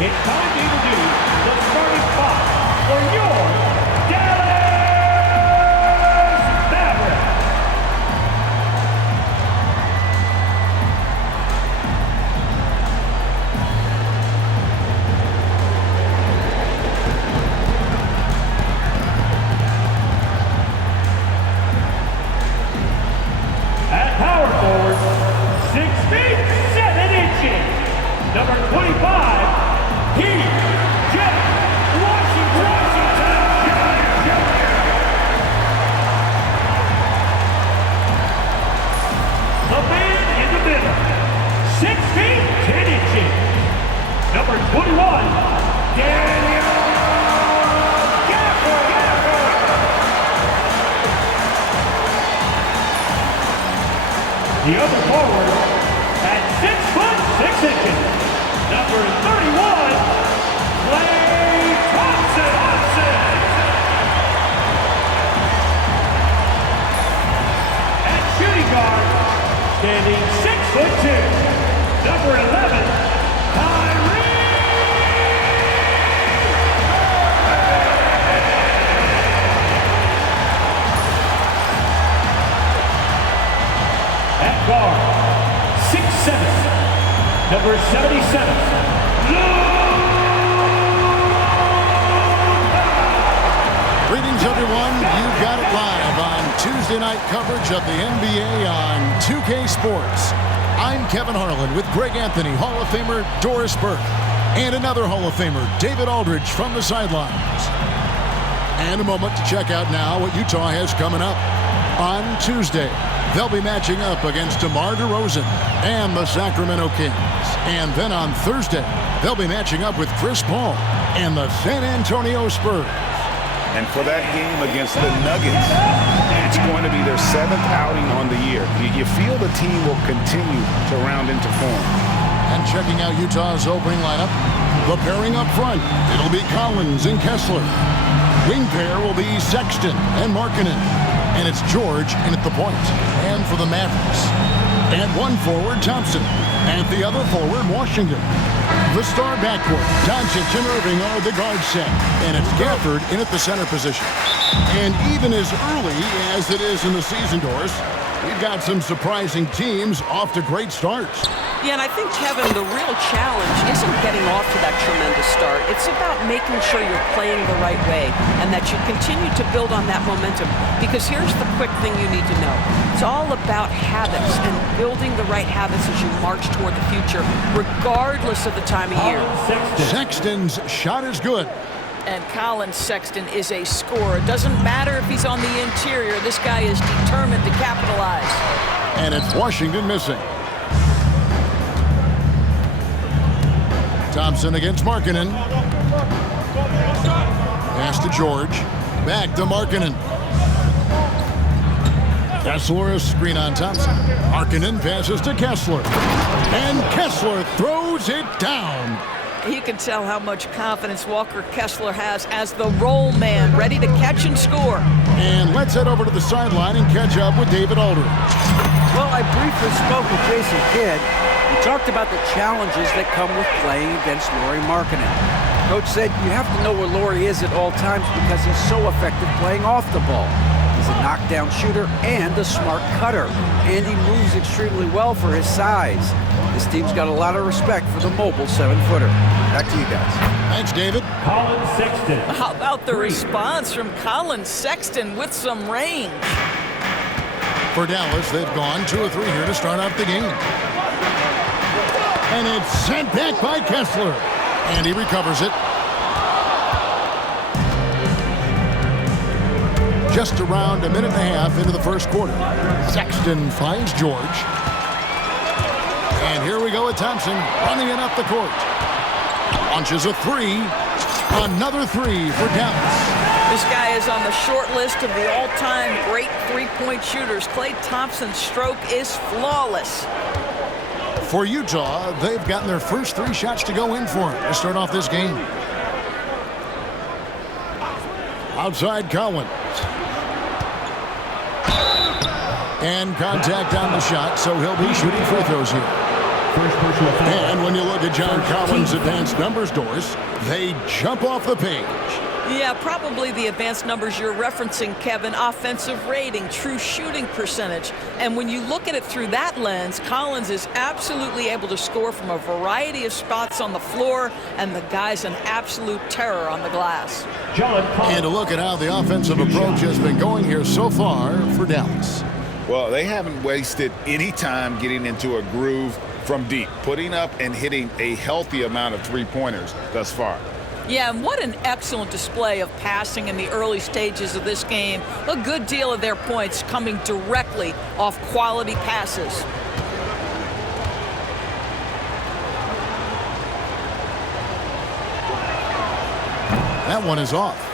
It's time to introduce the starting five for your Dallas Mavericks. At power forward, 6 feet 7 inches, number 25, number 21, Daniel Gafford. The other forward at 6'6", number 31, Klay Thompson. Standing 6'2", number 11, Kyrie. At guard, 6'7", number 77, Greetings, everyone. You've got it live on Tuesday night coverage of the NBA on 2K Sports. I'm Kevin Harlan with Greg Anthony, Hall of Famer Doris Burke, and another Hall of Famer, David Aldridge, from the sidelines. And a moment to check out now what Utah has coming up. On Tuesday, they'll be matching up against DeMar DeRozan and the Sacramento Kings. And then on Thursday, they'll be matching up with Chris Paul and the San Antonio Spurs. And for that game against the Nuggets, it's going to be their 7th outing on the year. You feel the team will continue to round into form. And checking out Utah's opening lineup, the pairing up front, it'll be Collins and Kessler. Wing pair will be Sexton and Markkanen. And it's George in at the point. And for the Mavericks, at one forward, Thompson. At the other forward, Washington. The star backcourt, Doncic and Irving are the guard set. And it's Gafford in at the center position. And even as early as it is in the season, Doris, we've got some surprising teams off to great starts. Yeah, and I think, Kevin, the real challenge isn't getting off to that tremendous start. It's about making sure you're playing the right way and that you continue to build on that momentum. Because here's the quick thing you need to know. It's all about habits and building the right habits as you march toward the future, regardless of the time of year. Sexton's shot is good. And Colin Sexton is a scorer. It doesn't matter if he's on the interior. This guy is determined to capitalize. And it's Washington missing. Thompson against Markkanen. Pass to George. Back to Markkanen. Kessler, a screen on Thompson. Markkanen passes to Kessler. And Kessler throws it down. You can tell how much confidence Walker Kessler has as the roll man, ready to catch and score. And let's head over to the sideline and catch up with David Aldridge. Well, I briefly spoke with Jason Kidd. He talked about the challenges that come with playing against Lauri Markkanen. Coach said you have to know where Lauri is at all times because he's so effective playing off the ball. He's a knockdown shooter and a smart cutter, and he moves extremely well for his size. This team's got a lot of respect for the mobile 7-footer. Back to you guys. Thanks, David. Colin Sexton. How about the response from Colin Sexton with some range? For Dallas, they've gone 2 or 3 here to start off the game. And it's sent back by Kessler. And he recovers it. Just around a minute and a half into the first quarter. Sexton finds George. And here we go with Thompson running it up the court. Launches a 3. Another 3 for Dallas. This guy is on the short list of the all-time great three-point shooters. Klay Thompson's stroke is flawless. For Utah, they've gotten their first 3 shots to go in for him to start off this game. Outside Collins. And contact on the shot, so he'll be shooting free throws here. And when you look at John Collins' advanced numbers, Doris, they jump off the page. Yeah, probably the advanced numbers you're referencing, Kevin. Offensive rating, true shooting percentage. And when you look at it through that lens, Collins is absolutely able to score from a variety of spots on the floor, and the guy's an absolute terror on the glass. And a look at how the offensive approach has been going here so far for Dallas. Well, they haven't wasted any time getting into a groove from deep, putting up and hitting a healthy amount of three-pointers thus far. Yeah, and what an excellent display of passing in the early stages of this game. A good deal of their points coming directly off quality passes. That one is off.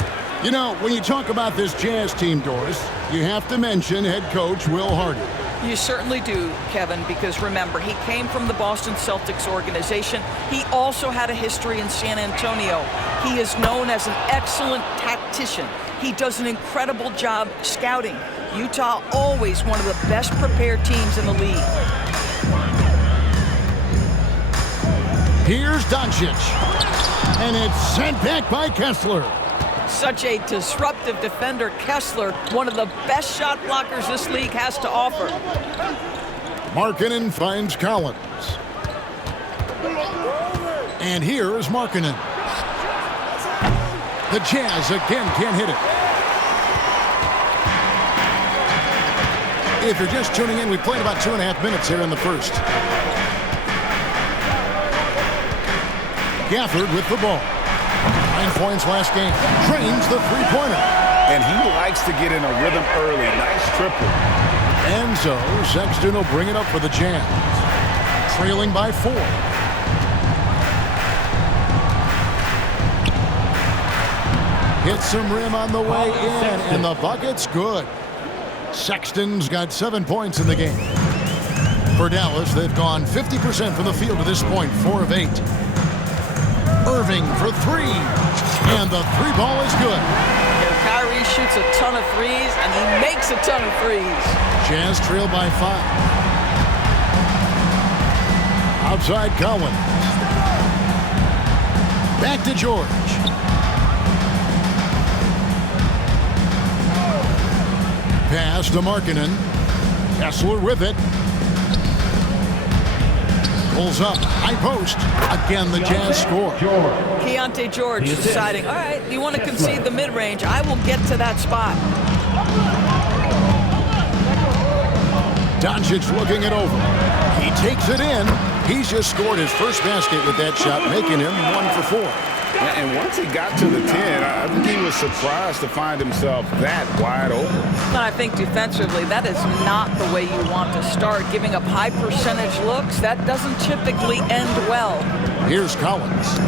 You know, when you talk about this Jazz team, Doris, you have to mention head coach Will Hardy. You certainly do, Kevin, because remember, he came from the Boston Celtics organization. He also had a history in San Antonio. He is known as an excellent tactician. He does an incredible job scouting. Utah always one of the best prepared teams in the league. Here's Doncic. And it's sent back by Kessler. Such a disruptive defender, Kessler, one of the best shot blockers this league has to offer. Markkanen finds Collins. And here is Markkanen. The Jazz again can't hit it. If you're just tuning in, we played about 2.5 minutes here in the first. Gafford with the ball. 9 points last game. Trains the three-pointer. And he likes to get in a rhythm early. Nice triple. And so Sexton will bring it up for the Jazz. Trailing by 4. Hits some rim on the way in, and the bucket's good. Sexton's got 7 points in the game. For Dallas, they've gone 50% from the field to this point, 4 of 8. Irving for 3, and the three ball is good. Kyrie shoots a ton of threes, and he makes a ton of threes. Jazz trail by 5. Outside Colin. Back to George. Pass to Markkanen. Kessler with it. Pulls up. High post. Again, the Jazz score. Keontae George deciding, all right, you want to concede the mid-range, I will get to that spot. Doncic looking it over. He takes it in. He's just scored his first basket with that shot, making him 1 for 4. And once he got to the 10, I think he was surprised to find himself that wide open. And I think defensively, that is not the way you want to start. Giving up high percentage looks, that doesn't typically end well. Here's Collins.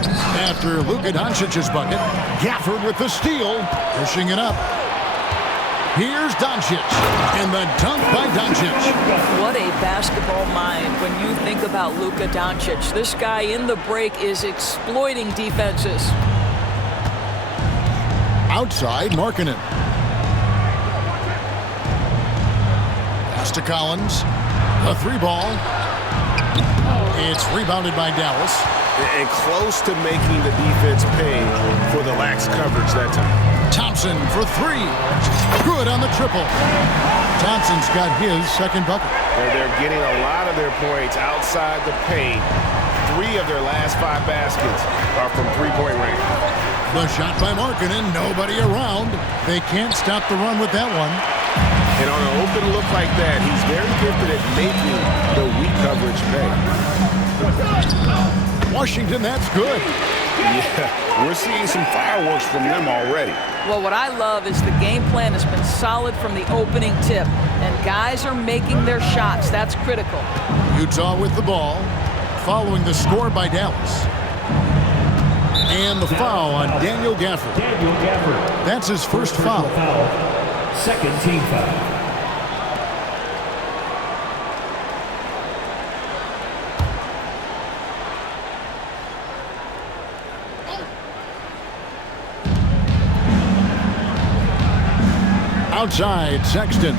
After Luka Doncic's bucket, Gafford with the steal, pushing it up. Here's Doncic, and the dunk by Doncic. What a basketball mind when you think about Luka Doncic. This guy in the break is exploiting defenses. Outside, Markkanen. Pass to Collins. A 3 ball. It's rebounded by Dallas. And close to making the defense pay for the lax coverage that time. Thompson for 3. Good on the triple. Thompson's got his second bucket. They're getting a lot of their points outside the paint. 3 of their last 5 baskets are from three-point range. The shot by Markkanen, nobody around. They can't stop the run with that one. And on an open look like that, he's very gifted at making the weak coverage pay. Washington, that's good. Yeah, we're seeing some fireworks from them already. Well, what I love is the game plan has been solid from the opening tip, and guys are making their shots. That's critical. Utah with the ball, following the score by Dallas. And the foul on Daniel Gafford. That's his first foul. Second team foul. Outside, Sexton.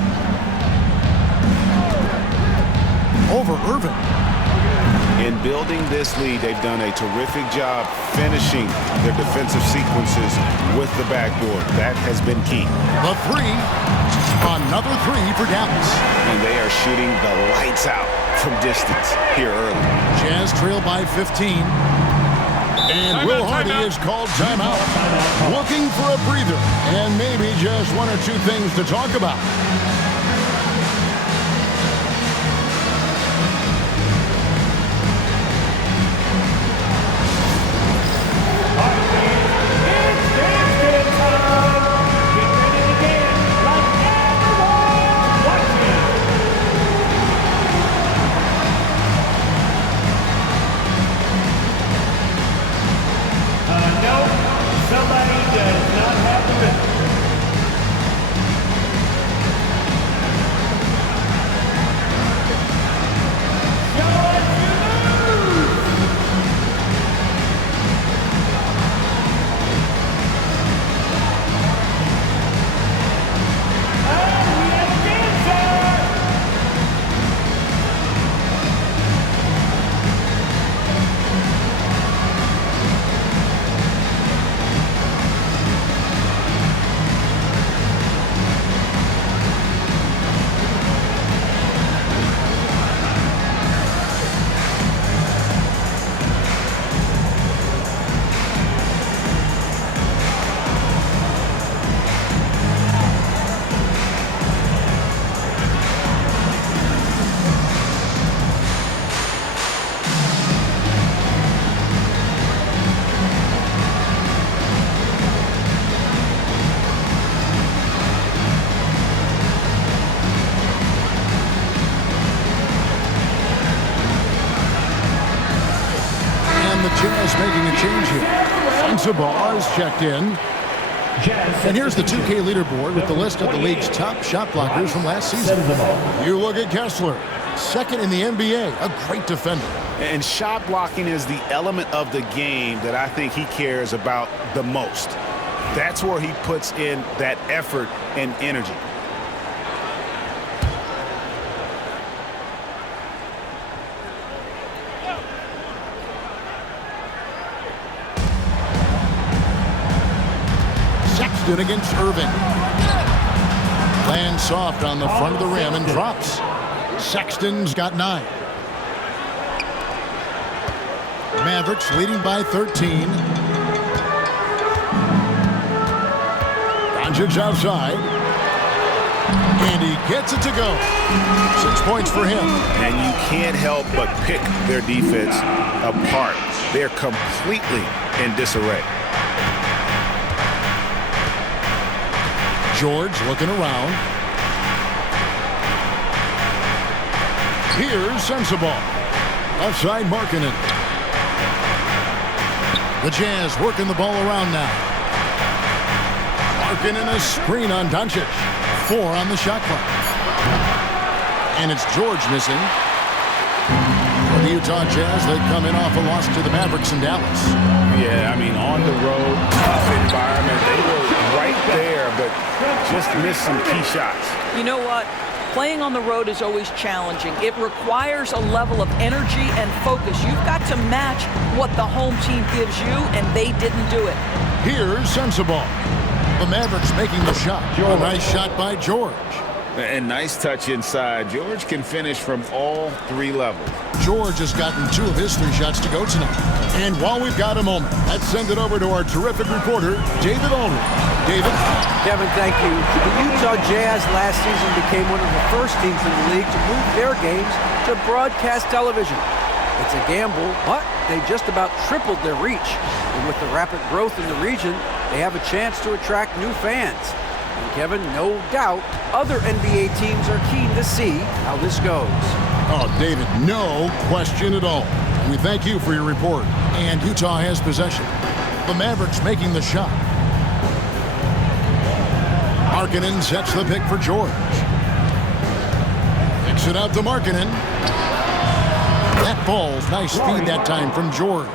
Over Irving. In building this lead, they've done a terrific job finishing their defensive sequences with the backboard. That has been key. The 3. Another 3 for Dallas. And they are shooting the lights out from distance here early. Jazz trail by 15. And Will Hardy is called timeout. Looking for a breather and maybe just 1 or 2 things to talk about. Sensabaugh is checked in. And here's the 2K leaderboard with the list of the league's top shot blockers from last season. You look at Kessler, second in the NBA, a great defender. And shot blocking is the element of the game that I think he cares about the most. That's where he puts in that effort and energy. Sexton against Irving. Lands soft on the front of the rim and drops. Sexton's got 9. Mavericks leading by 13. Doncic outside. And he gets it to go. 6 points for him. And you can't help but pick their defense apart. They're completely in disarray. George looking around. Here's Sensabaugh. Outside Markkanen. The Jazz working the ball around now. Markkanen a screen on Doncic. 4 on the shot clock. And it's George missing. For the Utah Jazz, they come in off a loss to the Mavericks in Dallas. Yeah, I mean, on the road, tough environment. They were right there, but just missed some key shots. You know what? Playing on the road is always challenging. It requires a level of energy and focus. You've got to match what the home team gives you, and they didn't do it. Here's Sensabaugh. The Mavericks making the shot. A nice shot by George. And nice touch inside. George can finish from all 3 levels. George has gotten 2 of his 3 shots to go tonight. And while we've got a moment, let's send it over to our terrific reporter, David Aldridge. David? Kevin, thank you. The Utah Jazz last season became one of the first teams in the league to move their games to broadcast television. It's a gamble, but they just about tripled their reach. And with the rapid growth in the region, they have a chance to attract new fans. And Kevin, no doubt, other NBA teams are keen to see how this goes. Oh, David, no question at all. We thank you for your report. And Utah has possession. The Mavericks making the shot. Markkanen sets the pick for George. Kicks it out to Markkanen. That ball's nice feed that time from George.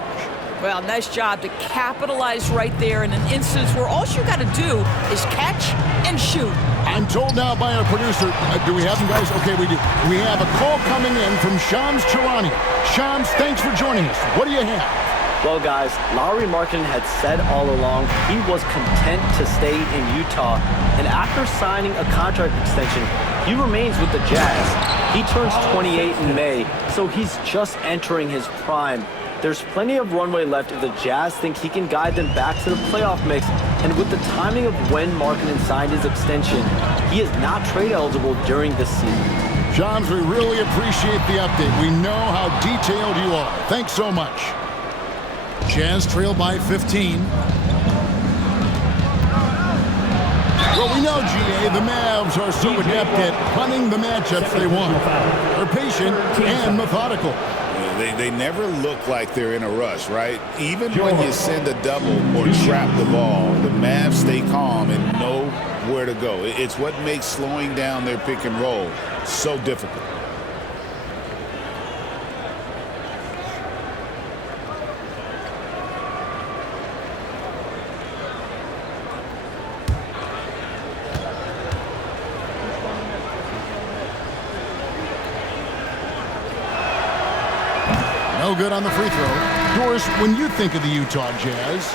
Well, nice job to capitalize right there in an instance where all you got to do is catch and shoot. I'm told now by our producer, do we have them, guys? Okay, we do. We have a call coming in from Shams Charania. Shams, thanks for joining us. What do you have? Well, guys, Lauri Markkanen had said all along he was content to stay in Utah, and after signing a contract extension, he remains with the Jazz. He turns 28 in May, so he's just entering his prime. There's plenty of runway left if the Jazz think he can guide them back to the playoff mix, and with the timing of when Markkanen signed his extension, he is not trade eligible during this season. Shams, we really appreciate the update. We know how detailed you are. Thanks so much. Jazz trail by 15. Well, we know, GA, the Mavs are so adept at punting the matchups they want. They're patient and methodical. They never look like they're in a rush, right? Even when you send a double or trap the ball, the Mavs stay calm and know where to go. It's what makes slowing down their pick and roll so difficult. No good on the free throw. Doris, when you think of the Utah Jazz,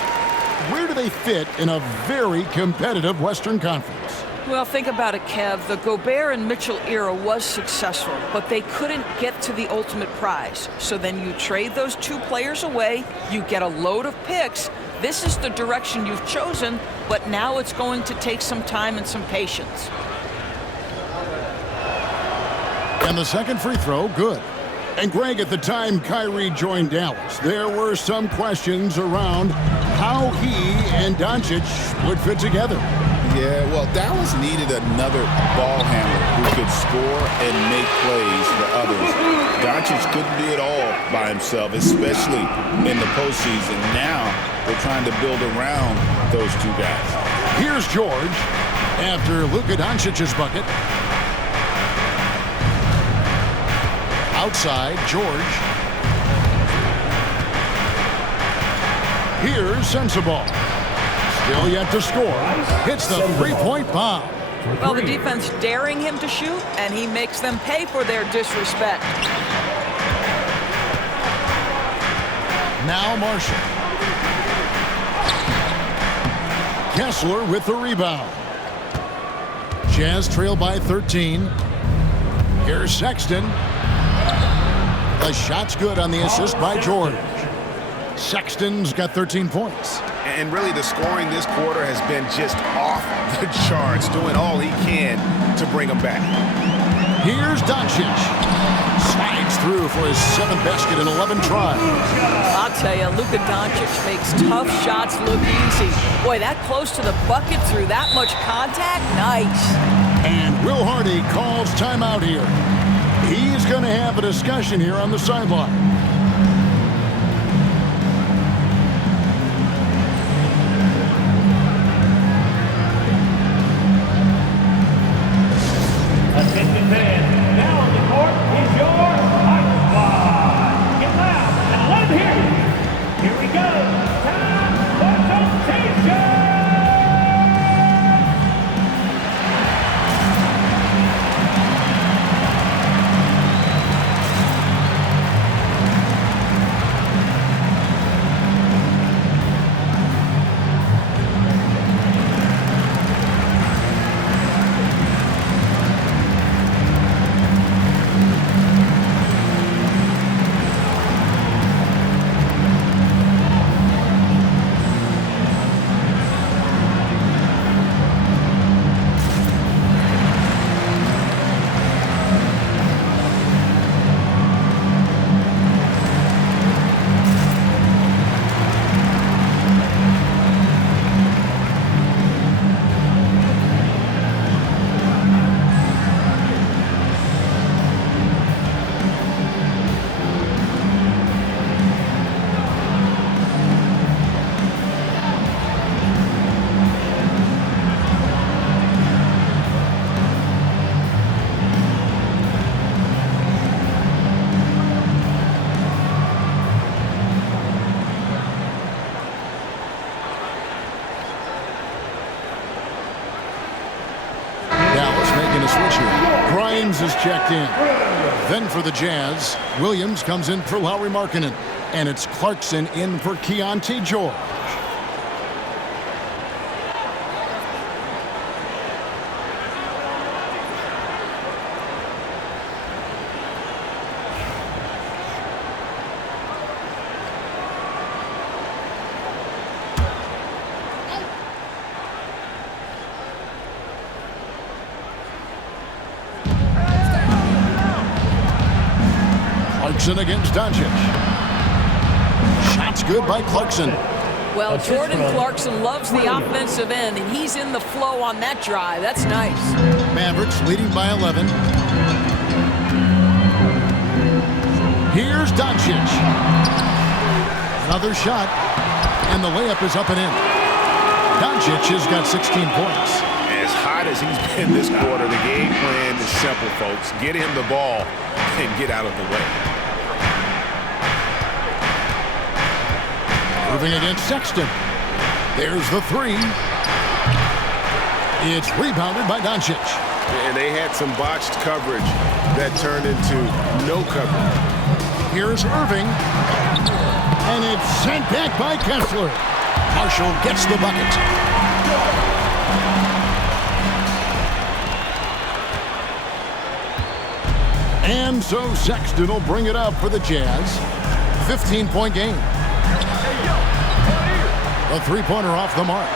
where do they fit in a very competitive Western Conference? Well, think about it, Kev. The Gobert and Mitchell era was successful, but they couldn't get to the ultimate prize. So then you trade those 2 players away, you get a load of picks. This is the direction you've chosen, but now it's going to take some time and some patience. And the second free throw, good. And Greg, at the time Kyrie joined Dallas, there were some questions around how he and Doncic would fit together. Yeah, well, Dallas needed another ball handler who could score and make plays for others. Doncic couldn't do it all by himself, especially in the postseason. Now they're trying to build around those two guys. Here's George after Luka Doncic's bucket. Outside, George. Here's Sensabaugh. Still yet to score. Hits the three-point bomb. Well, the defense daring him to shoot, and he makes them pay for their disrespect. Now Marshall. Kessler with the rebound. Jazz trail by 13. Here's Sexton. The shot's good on the assist by George. Sexton's got 13 points. And really the scoring this quarter has been just off the charts, doing all he can to bring them back. Here's Doncic. Slides through for his 7th basket in 11 tries. I'll tell you, Luka Doncic makes tough shots look easy. Boy, that close to the bucket through that much contact, nice. And Will Hardy calls timeout here. He's going to have a discussion here on the sideline. Attention fans, now on the court is your Hot Squad. Get loud and let them hear you. Here we go. Time for temptation. Grimes is checked in. Then for the Jazz, Williams comes in for Lauri Markkanen. And it's Clarkson in for Keontae George. Clarkson against Doncic. Shots good by Clarkson. Well, Jordan Clarkson loves the offensive end, and he's in the flow on that drive. That's nice. Mavericks leading by 11. Here's Doncic. Another shot, and the layup is up and in. Doncic has got 16 points. As hot as he's been this quarter, the game plan is simple, folks. Get him the ball and get out of the way. Irving against Sexton. There's the three. It's rebounded by Doncic. And they had some botched coverage that turned into no coverage. Here's Irving. And it's sent back by Kessler. Marshall gets the bucket. And so Sexton will bring it up for the Jazz. 15-point game. A three-pointer off the mark.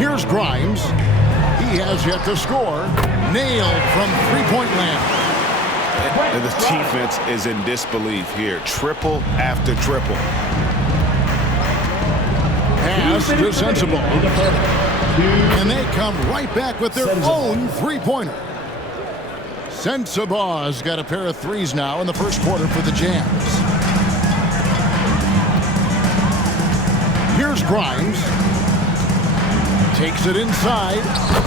Here's Grimes. He has yet to score. Nailed from three-point land. And the defense is in disbelief here. Triple after triple. Pass to Sensible. In the first. And they come right back with their own three-pointer. Sensabaugh's got a pair of threes now in the first quarter for the Jams. Here's Grimes. Takes it inside,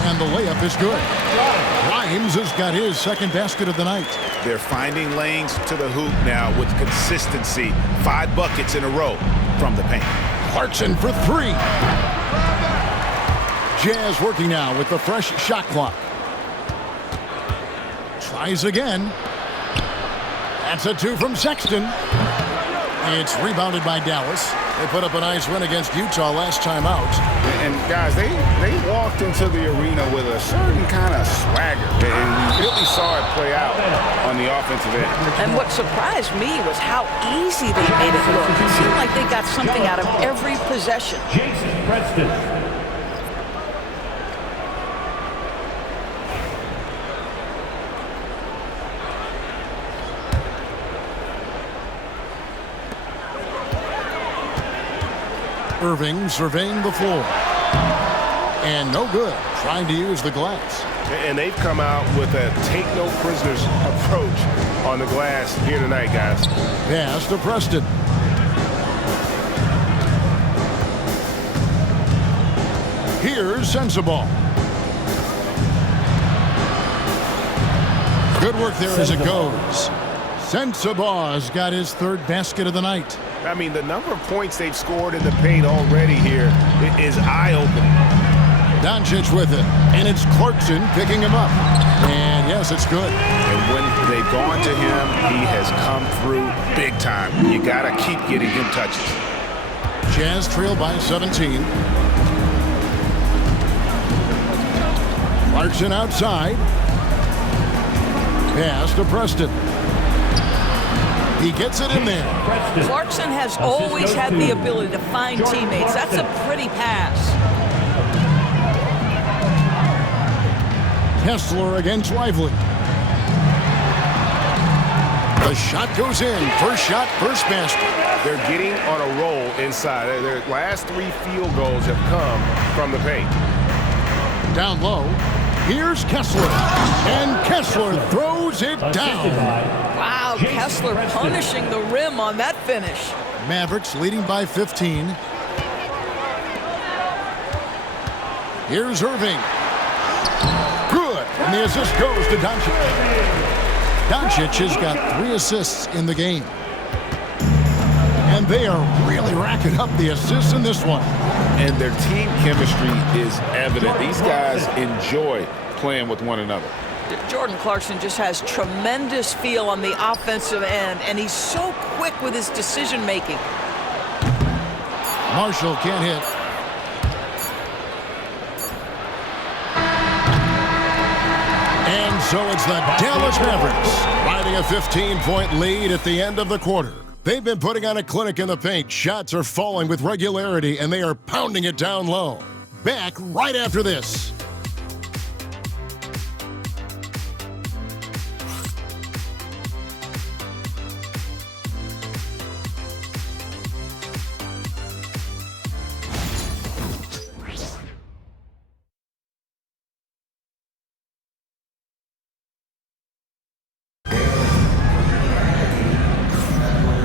and the layup is good. Grimes has got his second basket of the night. They're finding lanes to the hoop now with consistency. 5 buckets in a row from the paint. Clarkson for 3. Jazz working now with the fresh shot clock. Tries again. That's a 2 from Sexton. It's rebounded by Dallas. They put up a nice win against Utah last time out. And guys, they walked into the arena with a certain kind of swagger. And we really saw it play out on the offensive end. And what surprised me was how easy they made it look. It seemed like they got something out of every possession. Jason Preston. Irving surveying the floor. And no good, trying to use the glass. And they've come out with a take-no-prisoners approach on the glass here tonight, guys. Pass to Preston. Here's Sensible. Good work there as it goes. Sensabaugh's got his third basket of the night. I mean, the number of points they've scored in the paint already here is eye-opening. Doncic with it, and it's Clarkson picking him up. And yes, it's good. And when they've gone to him, he has come through big time. You got to keep getting him touches. Jazz trail by 17. Clarkson outside. Pass to Preston. He gets it in there. Clarkson has always had the ability to find teammates. That's a pretty pass. Kessler against Lively. The shot goes in. First shot, first basket. They're getting on a roll inside. Their last 3 field goals have come from the paint. Down low. Here's Kessler. And Kessler throws it down. Wow, Kessler punishing the rim on that finish. Mavericks leading by 15. Here's Irving. Good. And the assist goes to Doncic. Doncic has got 3 assists in the game. And they are really racking up the assists in this one. And their team chemistry is evident. These guys enjoy playing with one another. Jordan Clarkson just has tremendous feel on the offensive end, and he's so quick with his decision-making. Marshall can't hit. And so it's the Dallas Mavericks riding a 15-point lead at the end of the quarter. They've been putting on a clinic in the paint. Shots are falling with regularity, and they are pounding it down low. Back right after this.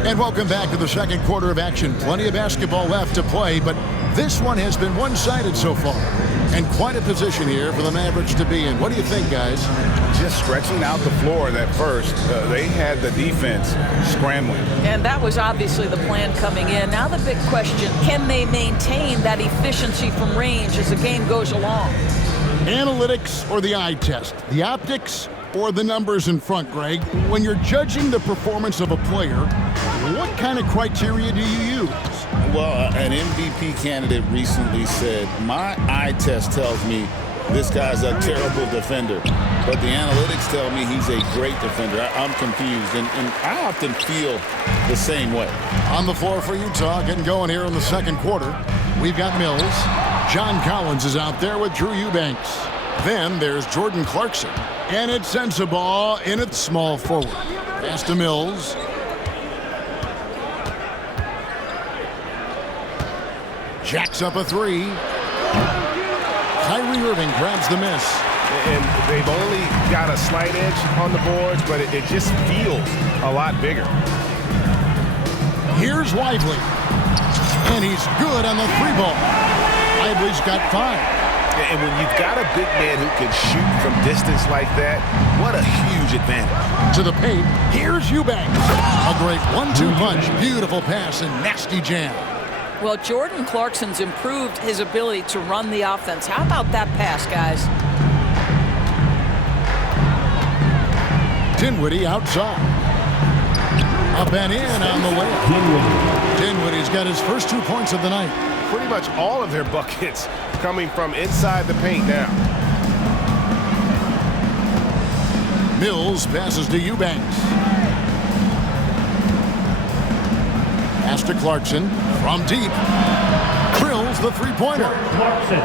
And welcome back to the second quarter of action. Plenty of basketball left to play, but this one has been one-sided so far. And quite a position here for the Mavericks to be in. What do you think, guys? Just stretching out the floor at first. They had the defense scrambling. And that was obviously the plan coming in. Now the big question, can they maintain that efficiency from range as the game goes along? Analytics or the eye test? The optics or the numbers in front, Greg? When you're judging the performance of a player, what kind of criteria do you use? Well, an MVP candidate recently said, my eye test tells me this guy's a terrible defender, but the analytics tell me he's a great defender. I'm confused, and I often feel the same way. On the floor for Utah, getting going here in the second quarter. We've got Mills. John Collins is out there with Drew Eubanks. Then there's Jordan Clarkson. And it's Sensible in its small forward. Pass to Mills. Jacks up a three. Kyrie Irving grabs the miss. And they've only got a slight edge on the boards, but it just feels a lot bigger. Here's Lively. And he's good on the three ball. Lively's got 5. And when you've got a big man who can shoot from distance like that, what a huge advantage. To the paint, here's Eubanks. A great 1-2 punch, beautiful pass, and nasty jam. Well, Jordan Clarkson's improved his ability to run the offense. How about that pass, guys? Dinwiddie outside. Up and in on the way. Dinwiddie's got his first 2 points of the night. Pretty much all of their buckets coming from inside the paint now. Mills passes to Eubanks. Pass to Clarkson from deep. Drills the three-pointer.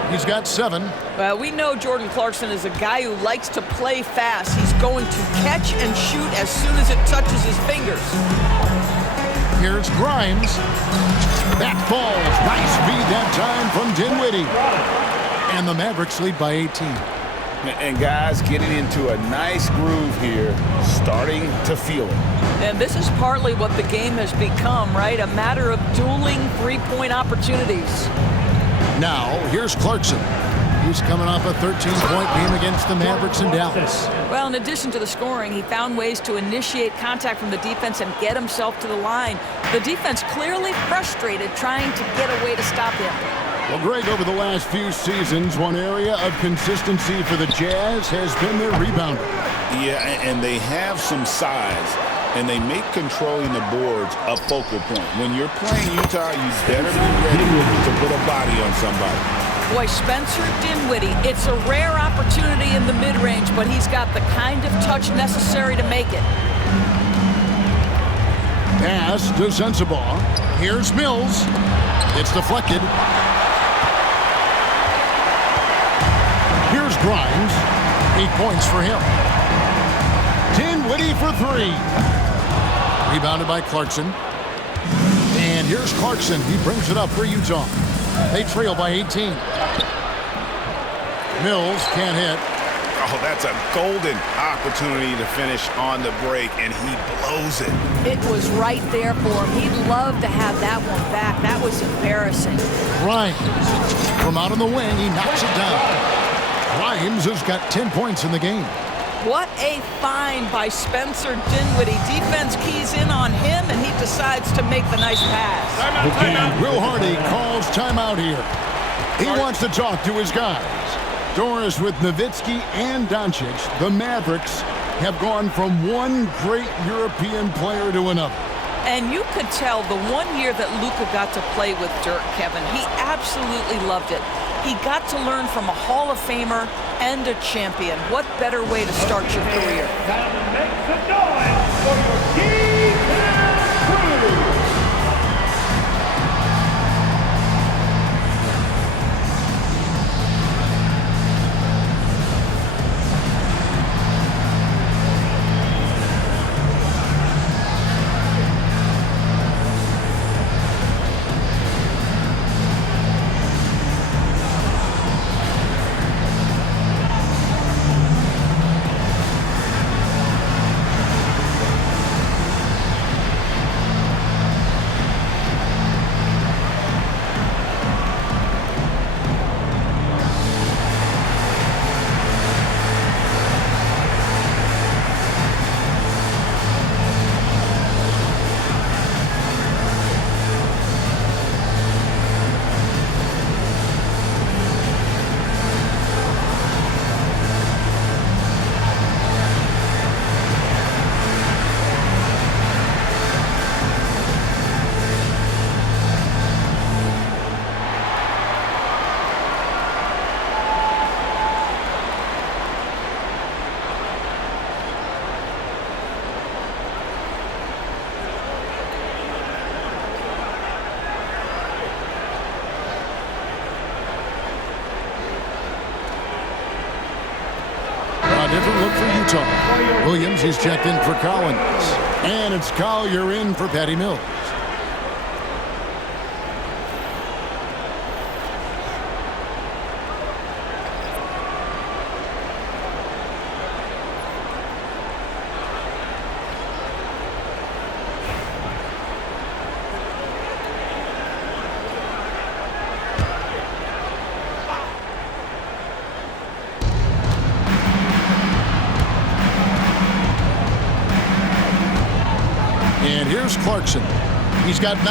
He's got 7. Well, we know Jordan Clarkson is a guy who likes to play fast. He's going to catch and shoot as soon as it touches his fingers. Here's Grimes. That falls. Nice feed that time from Dinwiddie. And the Mavericks lead by 18. And guys getting into a nice groove here, starting to feel it. And this is partly what the game has become, right? A matter of dueling three-point opportunities. Now, here's Clarkson. He's coming off a 13-point game against the Mavericks in Dallas. Well, in addition to the scoring, he found ways to initiate contact from the defense and get himself to the line. The defense clearly frustrated trying to get a way to stop him. Well, Greg, over the last few seasons, one area of consistency for the Jazz has been their rebounding. Yeah, and they have some size, and they make controlling the boards a focal point. When you're playing Utah, you better be ready to put a body on somebody. Boy, Spencer Dinwiddie, it's a rare opportunity in the mid-range, but he's got the kind of touch necessary to make it. Pass to Sensabaugh. Here's Mills. It's deflected. Here's Grimes. 8 points for him. Dinwiddie for 3. Rebounded by Clarkson. And here's Clarkson. He brings it up for Utah. They trail by 18. Mills can't hit. Oh, that's a golden opportunity to finish on the break, and he blows it. It was right there for him. He'd love to have that one back. That was embarrassing. Grimes. From out on the wing, he knocks it down. Grimes has got 10 points in the game. What a find by Spencer Dinwiddie. Defense keys in on him, and he decides to make the nice pass. Timeout. Will Hardy calls timeout here. He wants to talk to his guys. Doris with Nowitzki and Doncic, the Mavericks have gone from one great European player to another. And you could tell the 1 year that Luka got to play with Dirk, Kevin, he absolutely loved it. He got to learn from a Hall of Famer and a champion. What better way to start your career? Time to make some noise for your D-Town crew. Different look for Utah. Williams is checked in for Colin. And it's Collier in for Patty Mills. here's Clarkson. He's got 9.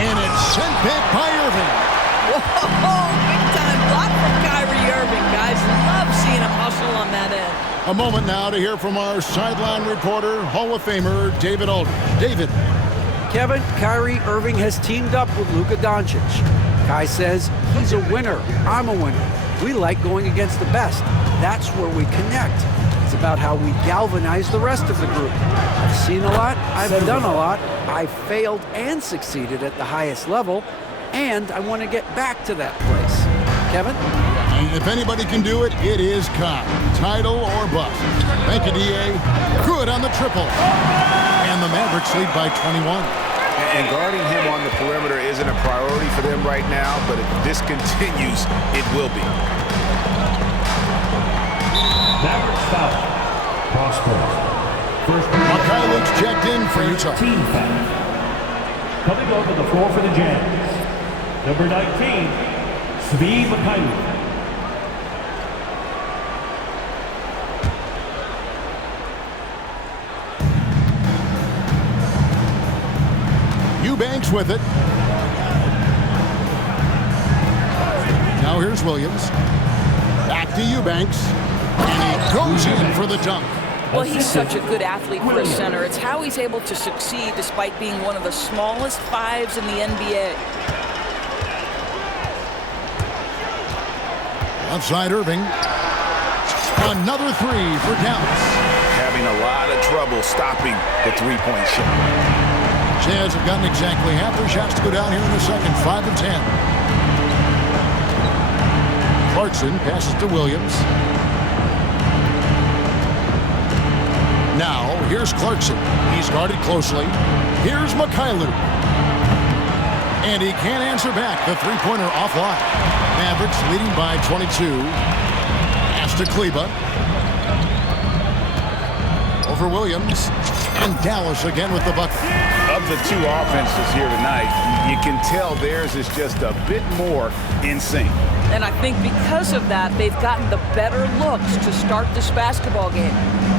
And it's sent back by Irving. Whoa, big time block from Kyrie Irving, guys. Love seeing him hustle on that end. A moment now to hear from our sideline reporter, Hall of Famer David Aldridge. David. Kevin, Kyrie Irving has teamed up with Luka Doncic. Kai says he's a winner. I'm a winner. We like going against the best. That's where we connect. It's about how we galvanize the rest of the group. I've seen a lot. I've done a lot. I failed and succeeded at the highest level, and I want to get back to that place. Kevin? If anybody can do it, it is Kai. Title or bust. Thank you, D.A. Good on the triple. And the Mavericks lead by 21. And guarding him on the perimeter isn't a priority for them right now, but if this continues, it will be. Mavericks foul. Cross-court. First Mikhailuk's checked in for Utah. team foul. Coming over the floor for the Jazz. Number 19, Svi Mikhailuk. Eubanks with it. Now here's Williams. Back to Eubanks. And he goes in for the dunk. Well, he's such a good athlete for a center. It's how he's able to succeed despite being one of the smallest 5s in the NBA. Outside Irving. Another 3 for Dallas. Having a lot of trouble stopping the three-point shot. Jazz have gotten exactly half their shots to go down here in the second, 5 and 10. Clarkson passes to Williams. Now, here's Clarkson. He's guarded closely. Here's Mikhailuk. And he can't answer back. The three-pointer offline. Mavericks leading by 22. Pass to Kleba. Over Williams. And Dallas again with the bucket. Of the two offenses here tonight, you can tell theirs is just a bit more in sync. And I think because of that, they've gotten the better looks to start this basketball game.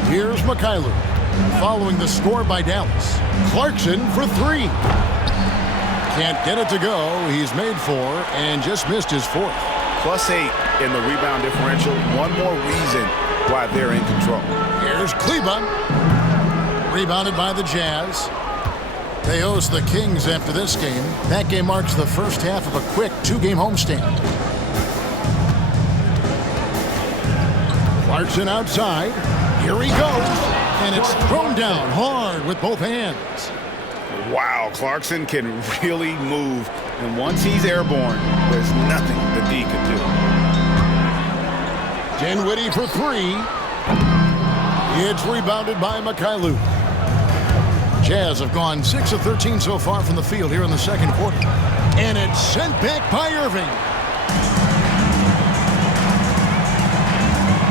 Here's Mikhailuk. Following the score by Dallas. Clarkson for 3. Can't get it to go. He's made 4 and just missed his 4th. +8 in the rebound differential. One more reason why they're in control. Here's Kleba. Rebounded by the Jazz. They host the Kings after this game. That game marks the first half of a quick 2-game homestand. Clarkson outside. Here he goes. And it's thrown down hard with both hands. Wow, Clarkson can really move. And once he's airborne, there's nothing the D can do. Dinwiddie for 3. It's rebounded by Mikhailuk. Jazz have gone 6 of 13 so far from the field here in the second quarter. And it's sent back by Irving.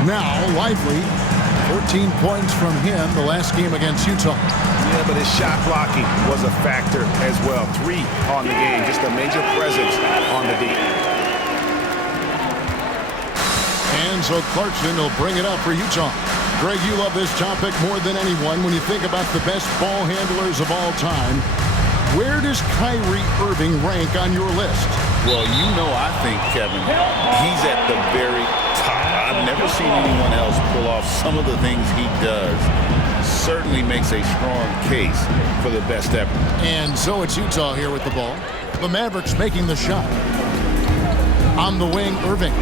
Now, Lively, 14 points from him the last game against Utah. Yeah, but his shot blocking was a factor as well. 3 on the game, just a major presence on the D. And so Clarkson will bring it up for Utah. Greg, you love this topic more than anyone when you think about the best ball handlers of all time. Where does Kyrie Irving rank on your list? Well, you know, I think, Kevin, he's at the very top. I've never seen anyone else pull off some of the things he does. Certainly makes a strong case for the best ever. And so it's Utah here with the ball. The Mavericks making the shot. On the wing, Irving.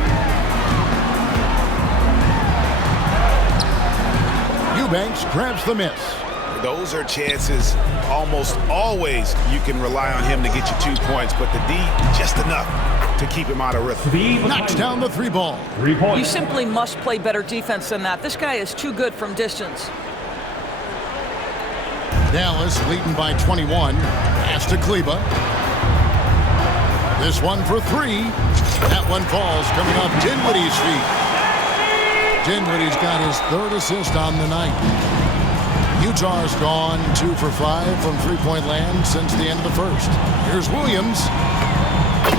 Eubanks grabs the miss. Those are chances almost always you can rely on him to get you 2 points, but the D, just enough to keep him out of rhythm. Knocks down the 3 ball. 3 points. You simply must play better defense than that. This guy is too good from distance. Dallas leading by 21. Pass to Kleba. This one for 3. That one falls coming off Dinwiddie's feet. Dinwiddie's got his 3rd assist on the night. Utah's gone 2 for 5 from three-point land since the end of the first. Here's Williams.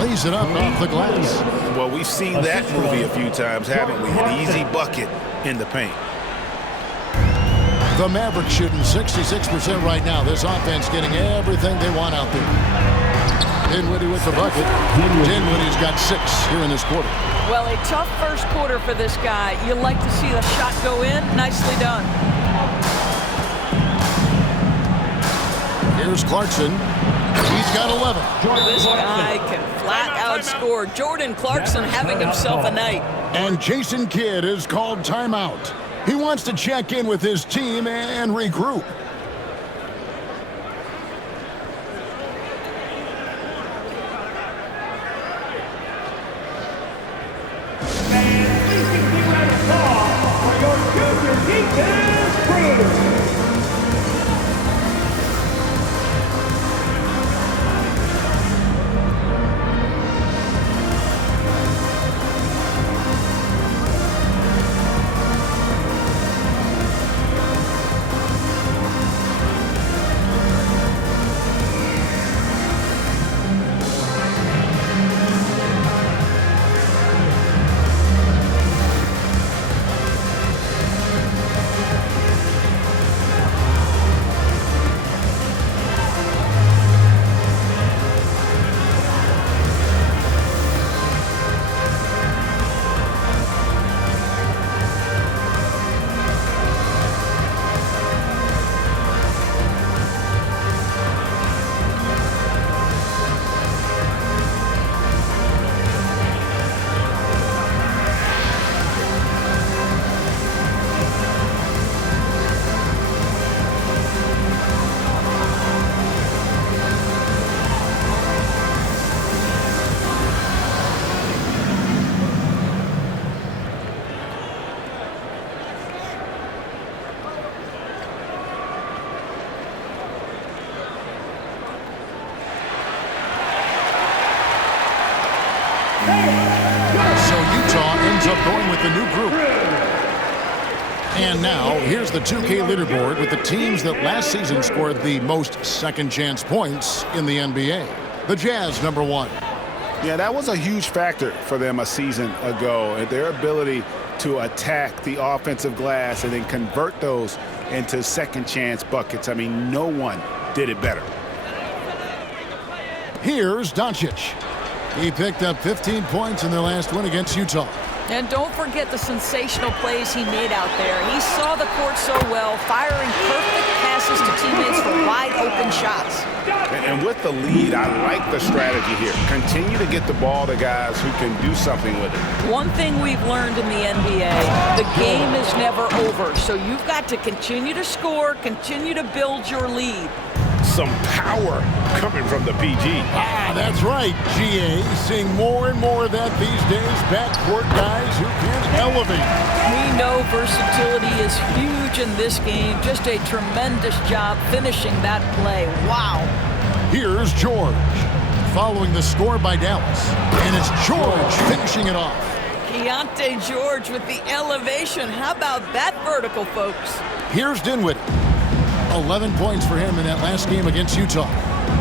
Lays it up off the glass. Well, we've seen that movie a few times, haven't we? An easy bucket in the paint. The Mavericks shooting 66% right now. This offense getting everything they want out there. Dinwiddie with the bucket. Dinwiddie's got 6 here in this quarter. Well, a tough first quarter for this guy. You like to see the shot go in. Nicely done. Here's Clarkson. He's got 11. This guy can flat out score. Jordan Clarkson having himself a night. And Jason Kidd is called timeout. He wants to check in with his team and regroup. So Utah ends up going with the new group. And now, here's the 2K leaderboard with the teams that last season scored the most second-chance points in the NBA. The Jazz, number 1. Yeah, that was a huge factor for them a season ago. And their ability to attack the offensive glass and then convert those into second-chance buckets. I mean, no one did it better. Here's Doncic. He picked up 15 points in their last win against Utah. And don't forget the sensational plays he made out there. He saw the court so well, firing perfect passes to teammates for wide-open shots. And with the lead, I like the strategy here. Continue to get the ball to guys who can do something with it. One thing we've learned in the NBA, the game is never over. So you've got to continue to score, continue to build your lead. Some power coming from the PG. That's right, GA. Seeing more and more of that these days. Backcourt guys who can elevate. We know versatility is huge in this game. Just a tremendous job finishing that play. Wow. Here's George, following the score by Dallas. And it's George finishing it off. Keontae George with the elevation. How about that vertical, folks? Here's Dinwiddie. 11 points for him in that last game against Utah.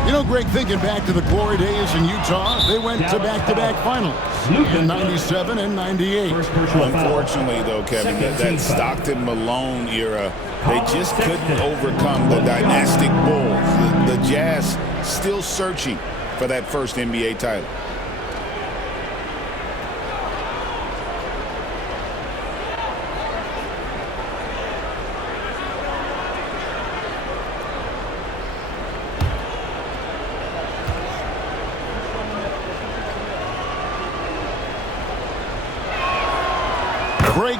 You know, Greg, thinking back to the glory days in Utah, they went to back-to-back finals in 97 and 98. Unfortunately, though, Kevin, that Stockton-Malone era, they just couldn't overcome the dynastic Bulls. The Jazz still searching for that first NBA title.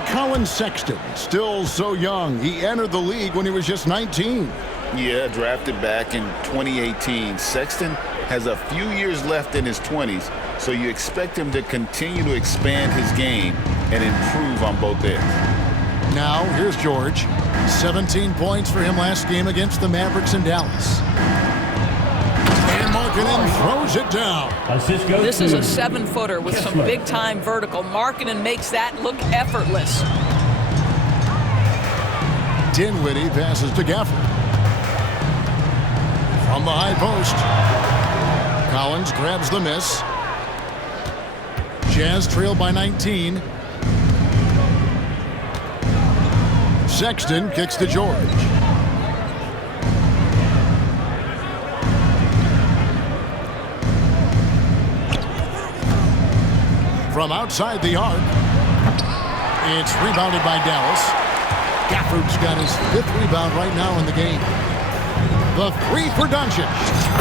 Colin Sexton, still so young. He entered the league when he was just 19. Yeah, drafted back in 2018. Sexton has a few years left in his 20s, so you expect him to continue to expand his game and improve on both ends. Now, here's George. 17 points for him last game against the Mavericks in Dallas. Markkanen throws it down. This is a 7-footer with some big-time vertical. Markkanen makes that look effortless. Dinwiddie passes to Gafford. From the high post. Collins grabs the miss. Jazz trail by 19. Sexton kicks to George. From outside the arc, it's rebounded by Dallas. Gafford's got his 5th rebound right now in the game. The 3 for Doncic.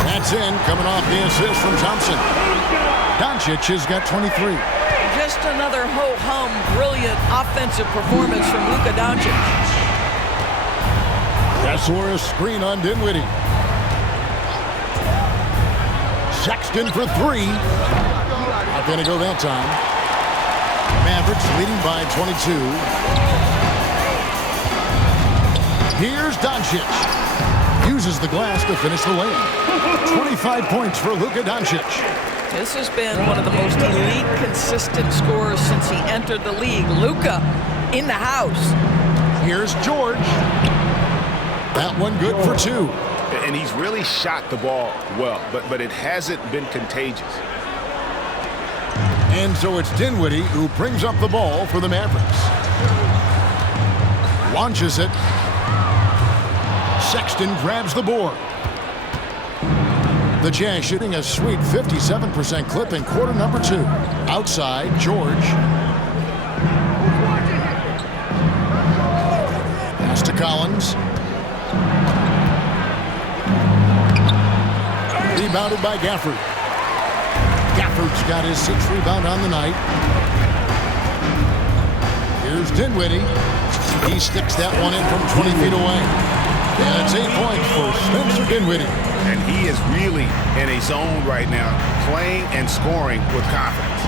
That's in, coming off the assist from Thompson. Doncic has got 23. Just another ho-hum, brilliant offensive performance from Luka Doncic. Kessler a screen on Dinwiddie. Sexton for 3. Not going to go that time. Mavericks leading by 22. Here's Doncic. Uses the glass to finish the lane. 25 points for Luka Doncic. This has been one of the most elite, consistent scorers since he entered the league. Luka in the house. Here's George. That one good for 2. And he's really shot the ball well, but it hasn't been contagious. And so it's Dinwiddie who brings up the ball for the Mavericks. Launches it. Sexton grabs the board. The Jazz shooting a sweet 57% clip in quarter number 2. Outside, George. Pass to Collins. Rebounded by Gafford. Gafford's got his 6th rebound on the night. Here's Dinwiddie. He sticks that one in from 20 feet away. And it's 8 points for Spencer Dinwiddie. And he is really in a zone right now, playing and scoring with confidence.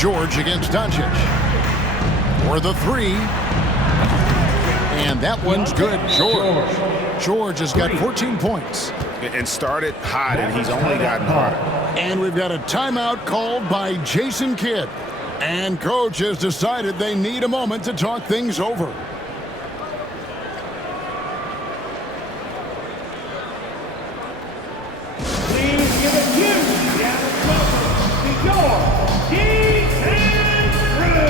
George against Doncic. For the 3. And that one's good. George has got 14 points. And started hot, and he's only gotten harder. And we've got a timeout called by Jason Kidd. And coach has decided they need a moment to talk things over. Please give a huge round of applause to your defense crew.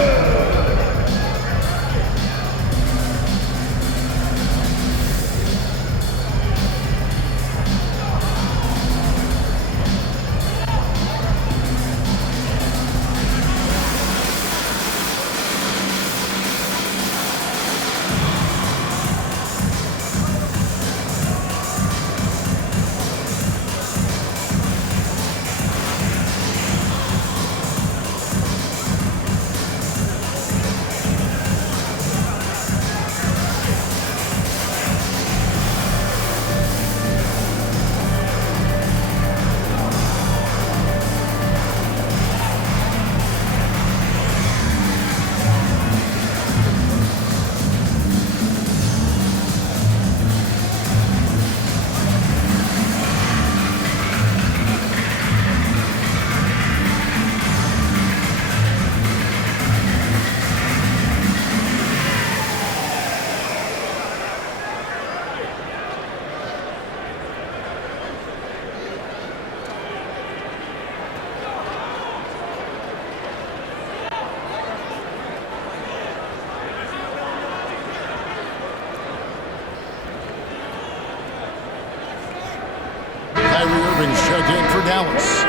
Kyrie Irving checked in for Dallas.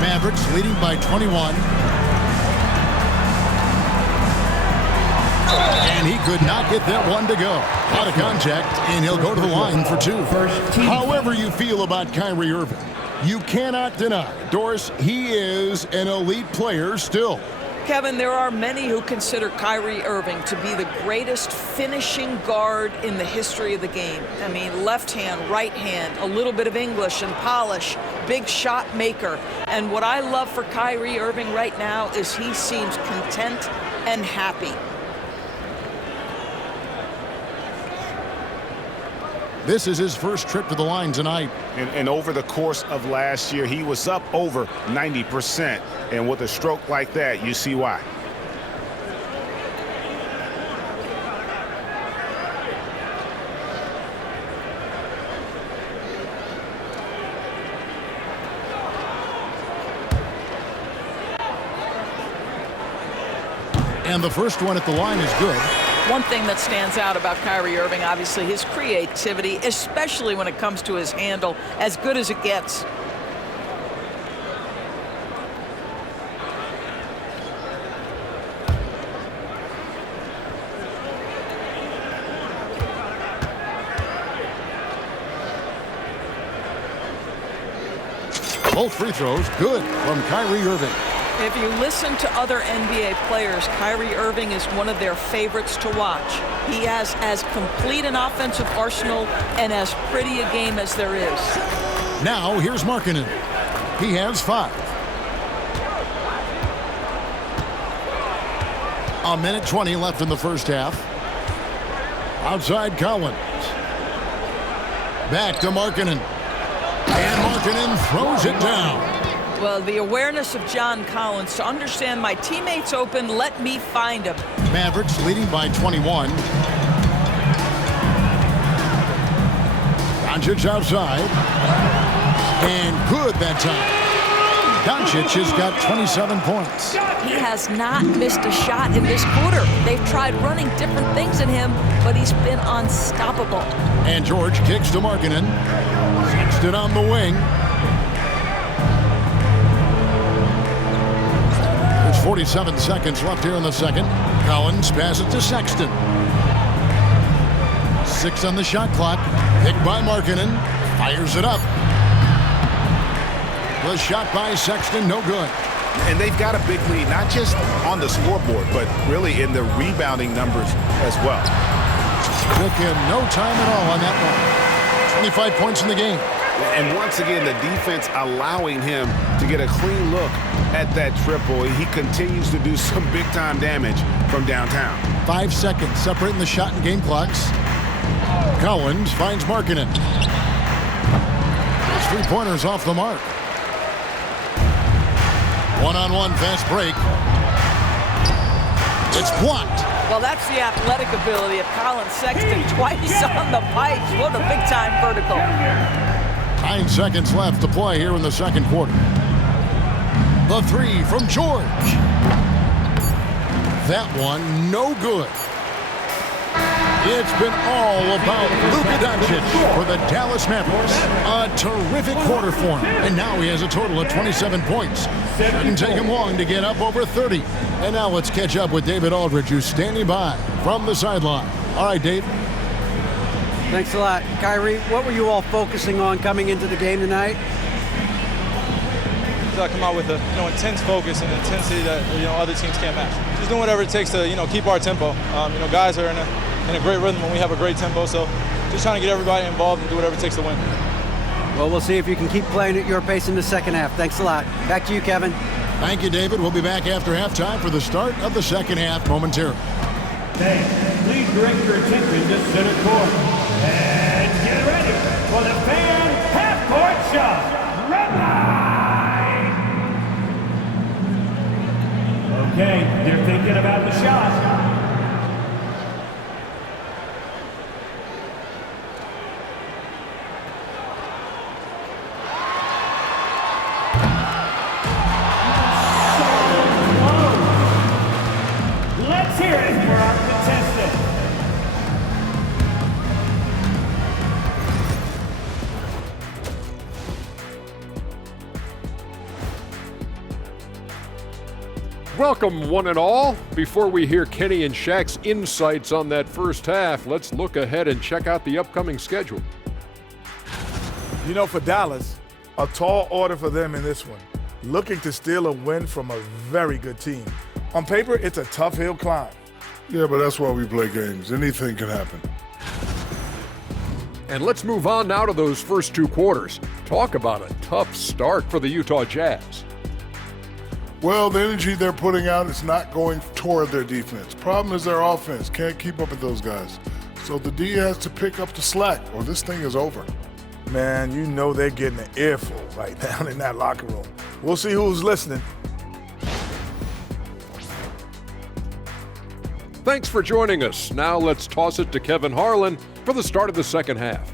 Mavericks leading by 21. And he could not get that one to go. Out of contact, and he'll go to the line for 2. However you feel about Kyrie Irving, you cannot deny, Doris, he is an elite player still. Kevin, there are many who consider Kyrie Irving to be the greatest finishing guard in the history of the game. I mean, left hand, right hand, a little bit of English and polish, big shot maker. And what I love for Kyrie Irving right now is he seems content and happy. This is his first trip to the line tonight. And over the course of last year, he was up over 90%. And with a stroke like that, you see why. And the first one at the line is good. One thing that stands out about Kyrie Irving, obviously, his creativity, especially when it comes to his handle, as good as it gets. Both free throws good from Kyrie Irving. If you listen to other NBA players, Kyrie Irving is one of their favorites to watch. He has as complete an offensive arsenal and as pretty a game as there is. Now here's Markkanen. He has 5. A minute 20 left in the first half. Outside Colin. Back to Markkanen. And Markkanen throws it down. Well, the awareness of John Collins to understand my teammate's open, let me find him. Mavericks leading by 21. Doncic outside. And good that time. Doncic has got 27 points. He has not missed a shot in this quarter. They've tried running different things in him, but he's been unstoppable. And George kicks to Markkanen. Sexton on the wing. There's 47 seconds left here in the second. Collins passes to Sexton. 6 on the shot clock. Picked by Markkanen. Fires it up. The shot by Sexton, no good. And they've got a big lead, not just on the scoreboard, but really in the rebounding numbers as well. Took him no time at all on that one. 25 points in the game. And once again, the defense allowing him to get a clean look at that triple. He continues to do some big-time damage from downtown. 5 seconds separating the shot and game clocks. Collins finds Markkanen. His three-pointers off the mark. One-on-one fast break. It's blocked. Well, that's the athletic ability of Colin Sexton. Twice on the pipes. What a big-time vertical. 9 seconds left to play here in the second quarter. The three from George. That one, no good. It's been all about Luka Doncic for the Dallas Mavericks. A terrific quarter for him. And now he has a total of 27 points. Didn't take him long to get up over 30. And now let's catch up with David Aldridge, who's standing by from the sideline. All right, Dave. Thanks a lot. Kyrie, what were you all focusing on coming into the game tonight? I come out with a intense focus and intensity that other teams can't match. Just doing whatever it takes to keep our tempo. Guys are in a great rhythm when we have a great tempo. So just trying to get everybody involved and do whatever it takes to win. Well, we'll see if you can keep playing at your pace in the second half. Thanks a lot. Back to you, Kevin. Thank you, David. We'll be back after halftime for the start of the second half momentarily. Hey, please direct your attention to center court. And get ready for the fan half-court shot. Red line. Okay, they're thinking about the shot. Welcome, one and all. Before we hear Kenny and Shaq's insights on that first half, let's look ahead and check out the upcoming schedule. For Dallas, a tall order for them in this one. Looking to steal a win from a very good team. On paper, it's a tough hill climb. Yeah, but that's why we play games. Anything can happen. And let's move on now to those first 2 quarters. Talk about a tough start for the Utah Jazz. Well, the energy they're putting out is not going toward their defense. Problem is their offense. Can't keep up with those guys. So the D has to pick up the slack, or this thing is over. Man, you know they're getting an earful right now in that locker room. We'll see who's listening. Thanks for joining us. Now let's toss it to Kevin Harlan for the start of the second half.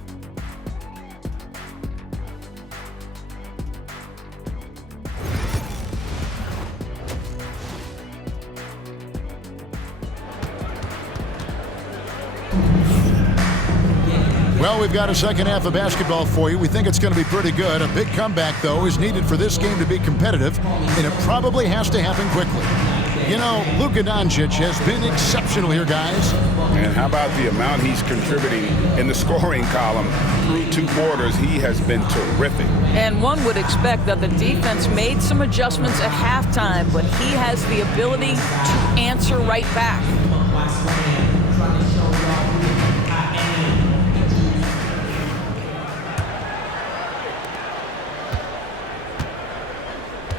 Well, we've got a second half of basketball for you. We think it's going to be pretty good. A big comeback, though, is needed for this game to be competitive, and it probably has to happen quickly. You know, Luka Doncic has been exceptional here, guys. And how about the amount he's contributing in the scoring column through 2 quarters? He has been terrific. And one would expect that the defense made some adjustments at halftime, but he has the ability to answer right back.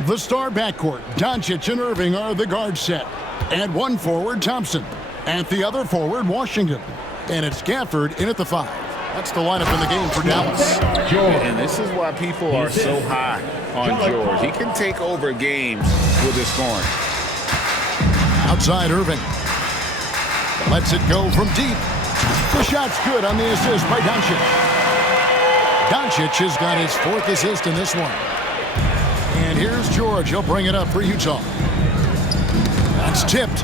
The star backcourt, Doncic and Irving, are the guard set. At one forward, Thompson. At the other forward, Washington. And it's Gafford in at the 5. That's the lineup in the game for Dallas. And this is why people are so high on George. He can take over games with his scoring. Outside Irving. Lets it go from deep. The shot's good on the assist by Doncic. Doncic has got his 4th assist in this one. And here's George. He'll bring it up for Utah. That's tipped.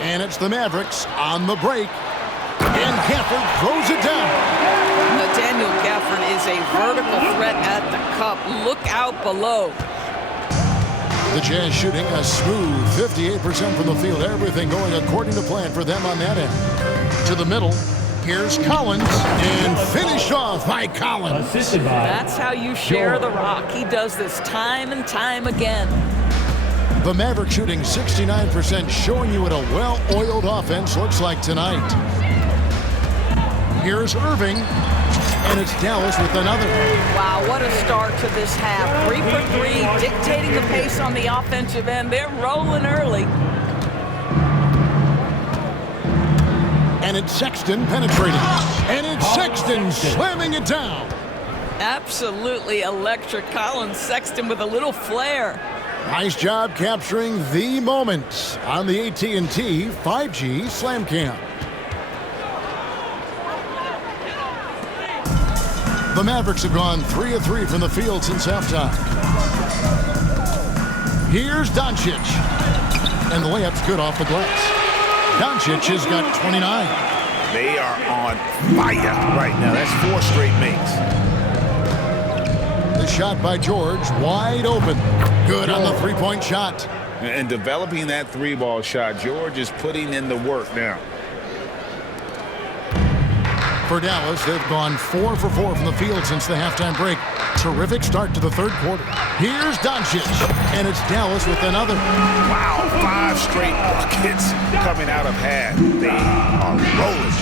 And it's the Mavericks on the break. And Gafford throws it down. Nathaniel Gafford is a vertical threat at the cup. Look out below. The Jazz shooting a smooth 58% from the field. Everything going according to plan for them on that end. To the middle. Here's Collins, and finished off by Colin. That's how you share the rock. He does this time and time again. The Mavericks shooting 69%, showing you what a well-oiled offense looks like tonight. Here's Irving, and it's Dallas with another. Wow, what a start to this half. 3 for 3, dictating the pace on the offensive end. They're rolling early. And it's Sexton penetrating. And it's Sexton slamming it down. Absolutely electric. Colin Sexton with a little flair. Nice job capturing the moment on the AT&T 5G Slam Cam. The Mavericks have gone 3 of 3 from the field since halftime. Here's Doncic. And the layup's good off the glass. Doncic has got 29. They are on fire right now. That's 4 straight makes. The shot by George, wide open. Good on the 3-point shot. And developing that 3-ball shot, George is putting in the work now. For Dallas, they've gone 4 for 4 from the field since the halftime break. Terrific start to the 3rd quarter. Here's Doncic, and it's Dallas with another. Wow, 5 straight buckets coming out of half. They are rolling.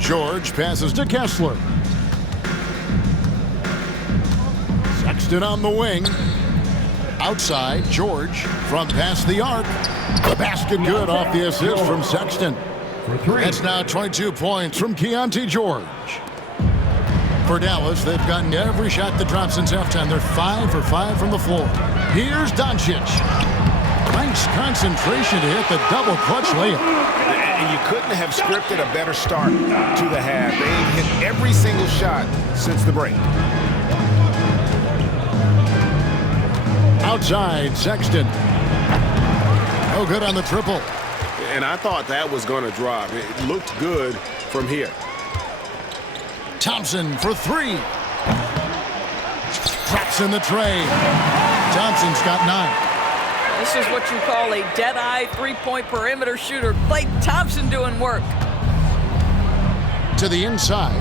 George passes to Kessler. Sexton on the wing. Outside, George from past the arc. The basket good off the assist from Sexton. That's now 22 points from Keontae George. For Dallas, they've gotten every shot that dropped since halftime. They're 5 for 5 from the floor. Here's Doncic. Nice concentration to hit the double clutch layup. And you couldn't have scripted a better start to the half. They've hit every single shot since the break. Outside, Sexton. No good on the triple. And I thought that was going to drop. It looked good from here. Thompson for 3. Drops in the tray. Thompson's got 9. This is what you call a dead-eye 3-point perimeter shooter. Klay Thompson doing work. To the inside.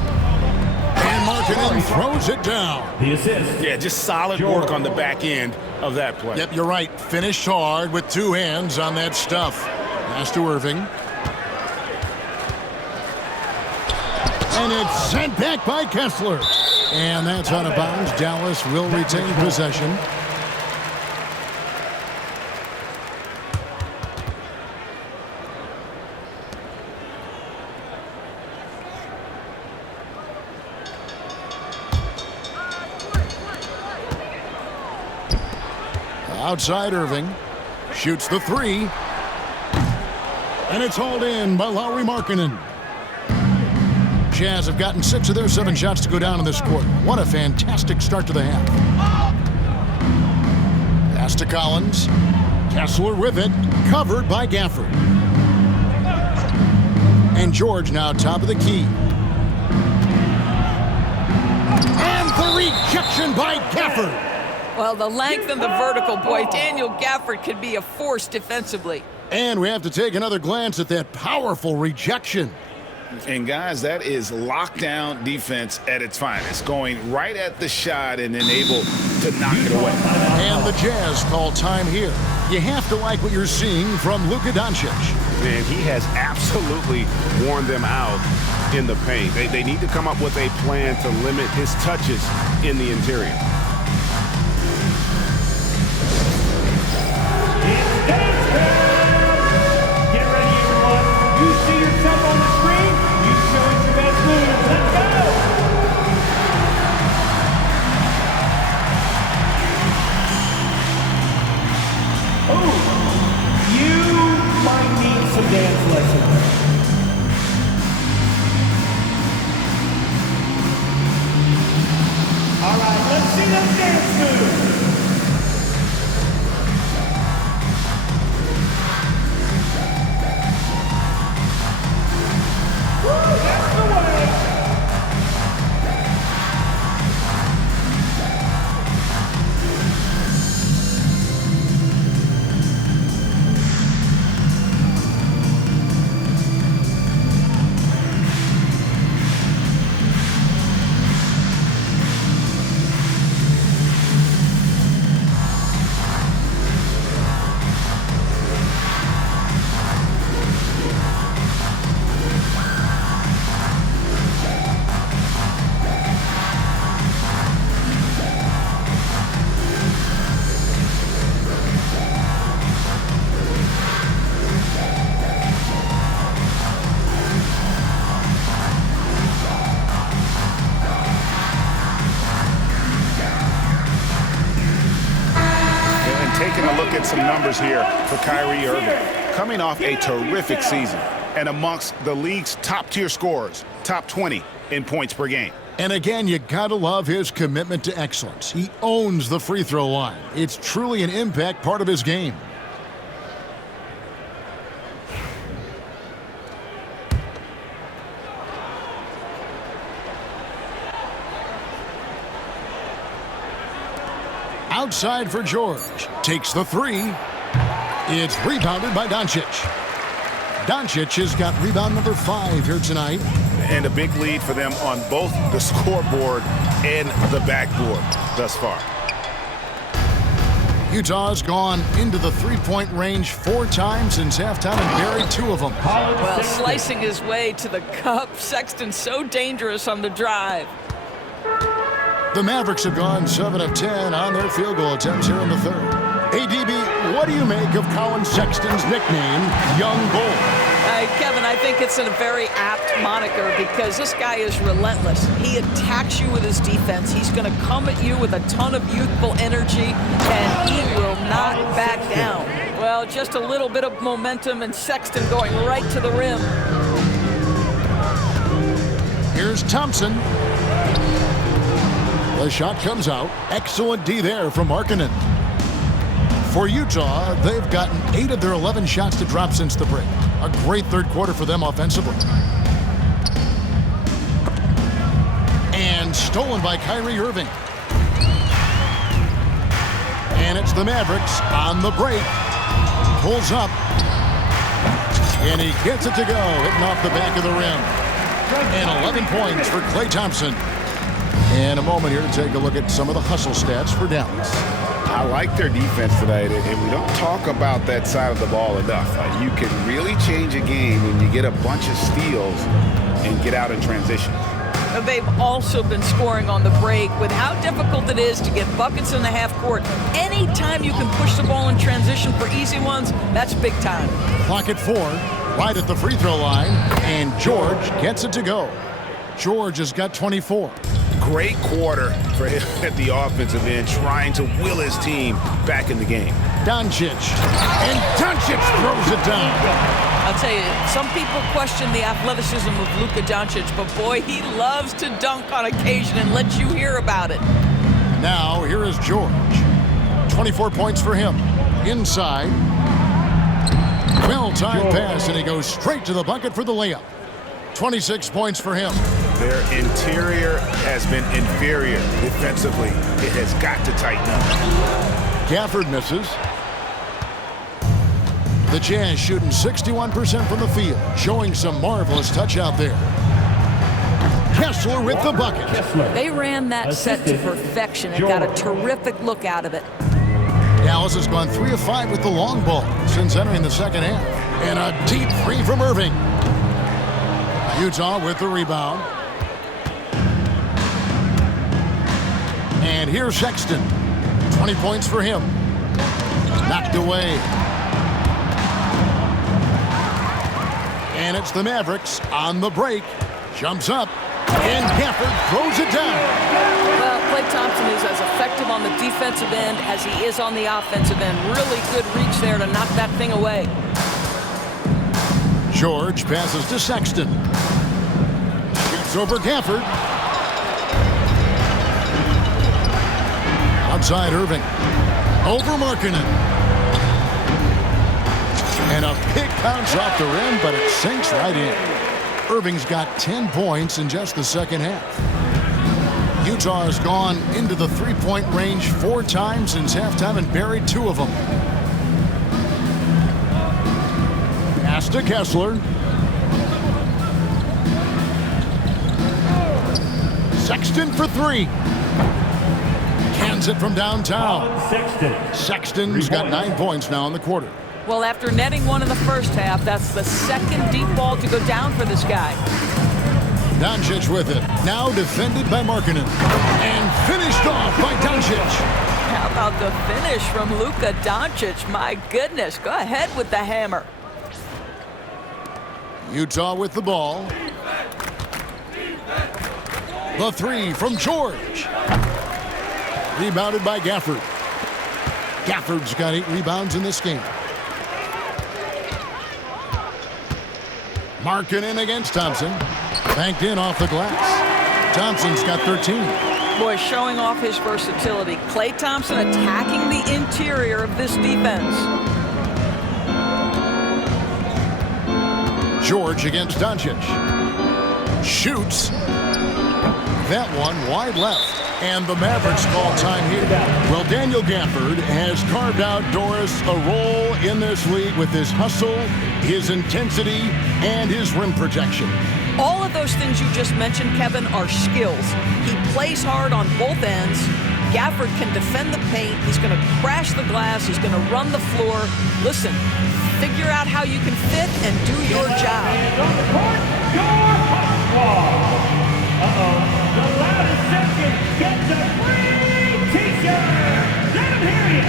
And Markkanen throws it down. The assist. Yeah, just solid work on the back end of that play. Yep, you're right. Finished hard with 2 hands on that stuff. Pass to Irving. And it's sent back by Kessler. And that's out of bounds. Dallas will retain possession. Outside Irving. Shoots the three. And it's hauled in by Lauri Markkanen. Jazz have gotten 6 of their 7 shots to go down in this quarter. What a fantastic start to the half. Pass to Collins. Kessler with it. Covered by Gafford. And George now top of the key. And the rejection by Gafford. Well, the length and the vertical, boy, Daniel Gafford could be a force defensively. And we have to take another glance at that powerful rejection. And guys, that is lockdown defense at its finest. Going right at the shot and then able to knock it away. And the Jazz call time here. You have to like what you're seeing from Luka Doncic. Man, he has absolutely worn them out in the paint. They need to come up with a plan to limit his touches in the interior. Get ready, everyone. You see yourself on the screen. You show us your best moves. Let's go. Oh, you might need some dance lessons. All right, let's see those dance moves. That's the way. Some numbers here for Kyrie Irving. Coming off a terrific season and amongst the league's top-tier scorers, top 20 in points per game. And again, you gotta love his commitment to excellence. He owns the free throw line. It's truly an impact part of his game. Outside for George. Takes the three. It's rebounded by Doncic. Doncic has got rebound number 5 here tonight. And a big lead for them on both the scoreboard and the backboard thus far. Utah's gone into the three-point range 4 times since halftime and buried 2 of them. Well, slicing his way to the cup. Sexton so dangerous on the drive. The Mavericks have gone 7 of 10 on their field goal attempts here in the third. ADB, what do you make of Colin Sexton's nickname, Young Bull? Kevin, I think it's a very apt moniker because this guy is relentless. He attacks you with his defense. He's going to come at you with a ton of youthful energy, and he will not back down. Well, just a little bit of momentum, and Sexton going right to the rim. Here's Thompson. The shot comes out. Excellent D there from Markkanen. For Utah, they've gotten 8 of their 11 shots to drop since the break. A great third quarter for them offensively. And stolen by Kyrie Irving. And it's the Mavericks on the break. Pulls up. And he gets it to go, hitting off the back of the rim. And 11 points for Klay Thompson. And a moment here to take a look at some of the hustle stats for Dallas. I like their defense tonight, and we don't talk about that side of the ball enough. You can really change a game when you get a bunch of steals and get out in transition. They've also been scoring on the break with how difficult it is to get buckets in the half court. Anytime you can push the ball in transition for easy ones, that's big time. Clock at 4, right at the free throw line, and George gets it to go. George has got 24. Great quarter for him at the offensive end, trying to will his team back in the game. Doncic. And Doncic throws it down. I'll tell you, some people question the athleticism of Luka Doncic, but boy, he loves to dunk on occasion and let you hear about it. Now, here is George. 24 points for him. Inside. Well-timed pass, and he goes straight to the bucket for the layup. 26 points for him. Their interior has been inferior defensively. It has got to tighten up. Gafford misses. The Jazz shooting 61% from the field, showing some marvelous touch out there. Kessler with the bucket. They ran that set to perfection and got a terrific look out of it. Dallas has gone 3 of 5 with the long ball since entering the second half. And a deep three from Irving. Utah with the rebound. And here's Sexton. 20 points for him. Knocked away. And it's the Mavericks on the break. Jumps up. And Gafford throws it down. Well, Klay Thompson is as effective on the defensive end as he is on the offensive end. Really good reach there to knock that thing away. George passes to Sexton. Shoots over Gafford. Outside Irving. Over Markkanen. And a big bounce off the rim, but it sinks right in. Irving's got 10 points in just the second half. Utah has gone into the three-point range 4 times since halftime and buried 2 of them. Pass to Kessler. Sexton for 3. Cans it from downtown. Sexton's got 9 points now in the quarter. Well, after netting 1 in the first half, that's the second deep ball to go down for this guy. Doncic with it. Now defended by Markkanen. And finished off by Doncic. How about the finish from Luka Doncic? My goodness. Go ahead with the hammer. Utah with the ball. The 3 from George. Rebounded by Gafford. Gafford's got 8 rebounds in this game. Markkanen against Thompson. Banked in off the glass. Thompson's got 13. Boy, showing off his versatility. Klay Thompson attacking the interior of this defense. George against Doncic. Shoots. That one wide left. And the Mavericks call time here. Well, Daniel Gafford has carved out Doris a role in this league with his hustle, his intensity, and his rim protection. All of those things you just mentioned, Kevin, are skills. He plays hard on both ends. Gafford can defend the paint. He's going to crash the glass. He's going to run the floor. Listen, figure out how you can fit and do your job. And on the court, your hot squad. The loudest second gets a free t-shirt. Let him hear you.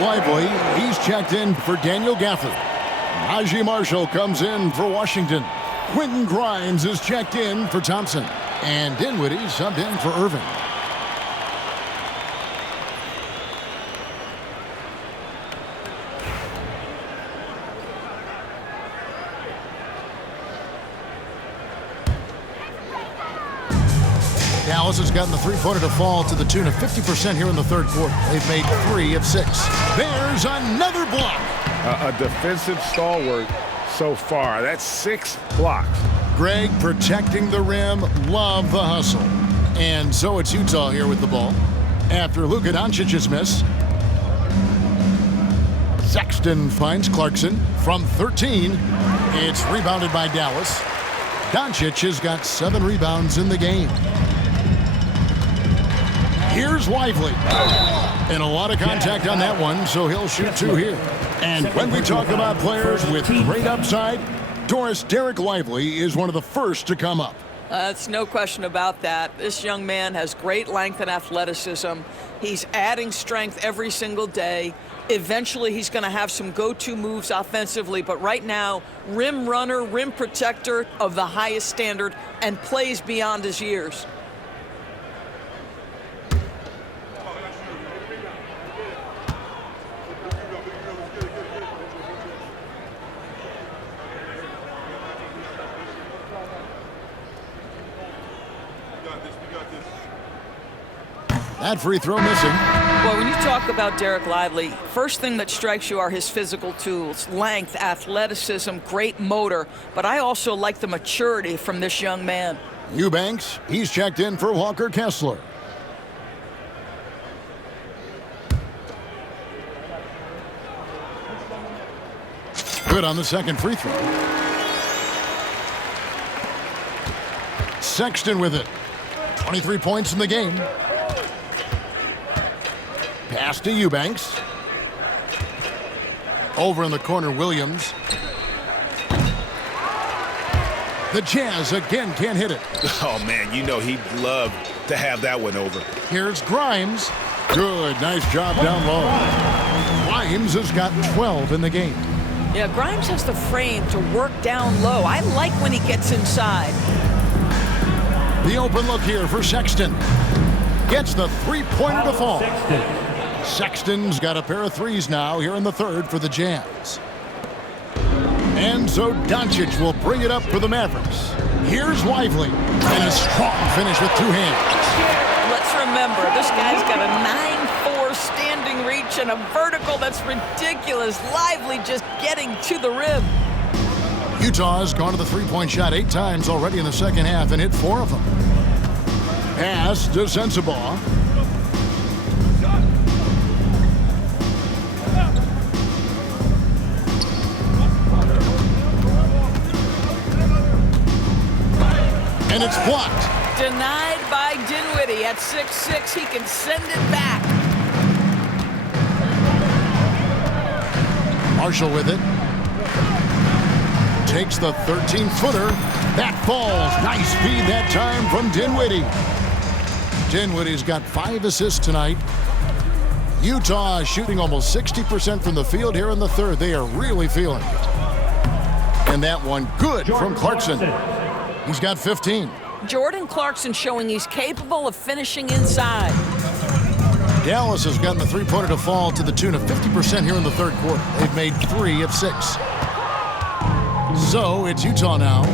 Lively, he's checked in for Daniel Gafford. Najee Marshall comes in for Washington. Quentin Grimes is checked in for Thompson. And Dinwiddie subbed in for Irving. Dallas has gotten the three-pointer to fall to the tune of 50% here in the third quarter. They've made 3 of 6. There's another block. A defensive stalwart so far. That's 6 blocks. Greg protecting the rim. Love the hustle. And so it's Utah here with the ball. After Luka Doncic's miss, Sexton finds Clarkson from 13. It's rebounded by Dallas. Doncic has got 7 rebounds in the game. Here's Lively. And a lot of contact on that one, so he'll shoot 2 here. And when we talk about players with great upside, Doris, Derek Lively is one of the first to come up. That's no question about that. This young man has great length and athleticism. He's adding strength every single day. Eventually, he's going to have some go-to moves offensively, but right now, rim runner, rim protector of the highest standard, and plays beyond his years. That free throw missing. Well, when you talk about Derek Lively, first thing that strikes you are his physical tools, length, athleticism, great motor, but I also like the maturity from this young man. Eubanks, he's checked in for Walker Kessler. Good on the second free throw. Sexton with it. 23 points in the game. Pass to Eubanks. Over in the corner, Williams. The Jazz again can't hit it. Oh, man, you know he'd love to have that one over. Here's Grimes. Good, nice job down low. Grimes has got 12 in the game. Yeah, Grimes has the frame to work down low. I like when he gets inside. The open look here for Sexton. Gets the three-pointer to fall. Sexton's got a pair of threes now here in the third for the Jazz. And so Doncic will bring it up for the Mavericks. Here's Lively. And a strong finish with 2 hands. Let's remember, this guy's got a 9'4" standing reach and a vertical that's ridiculous. Lively just getting to the rim. Utah has gone to the three-point shot 8 times already in the second half and hit 4 of them. Pass to Sensabaugh. And it's blocked. Denied by Dinwiddie. At 6'6", he can send it back. Marshall with it. Takes the 13-footer. That falls. Nice feed that time from Dinwiddie. Dinwiddie's got 5 assists tonight. Utah is shooting almost 60% from the field here in the third. They are really feeling it. And that one good from Clarkson. He's got 15. Jordan Clarkson showing he's capable of finishing inside. Dallas has gotten the three-pointer to fall to the tune of 50% here in the third quarter. They've made 3 of 6. So it's Utah now.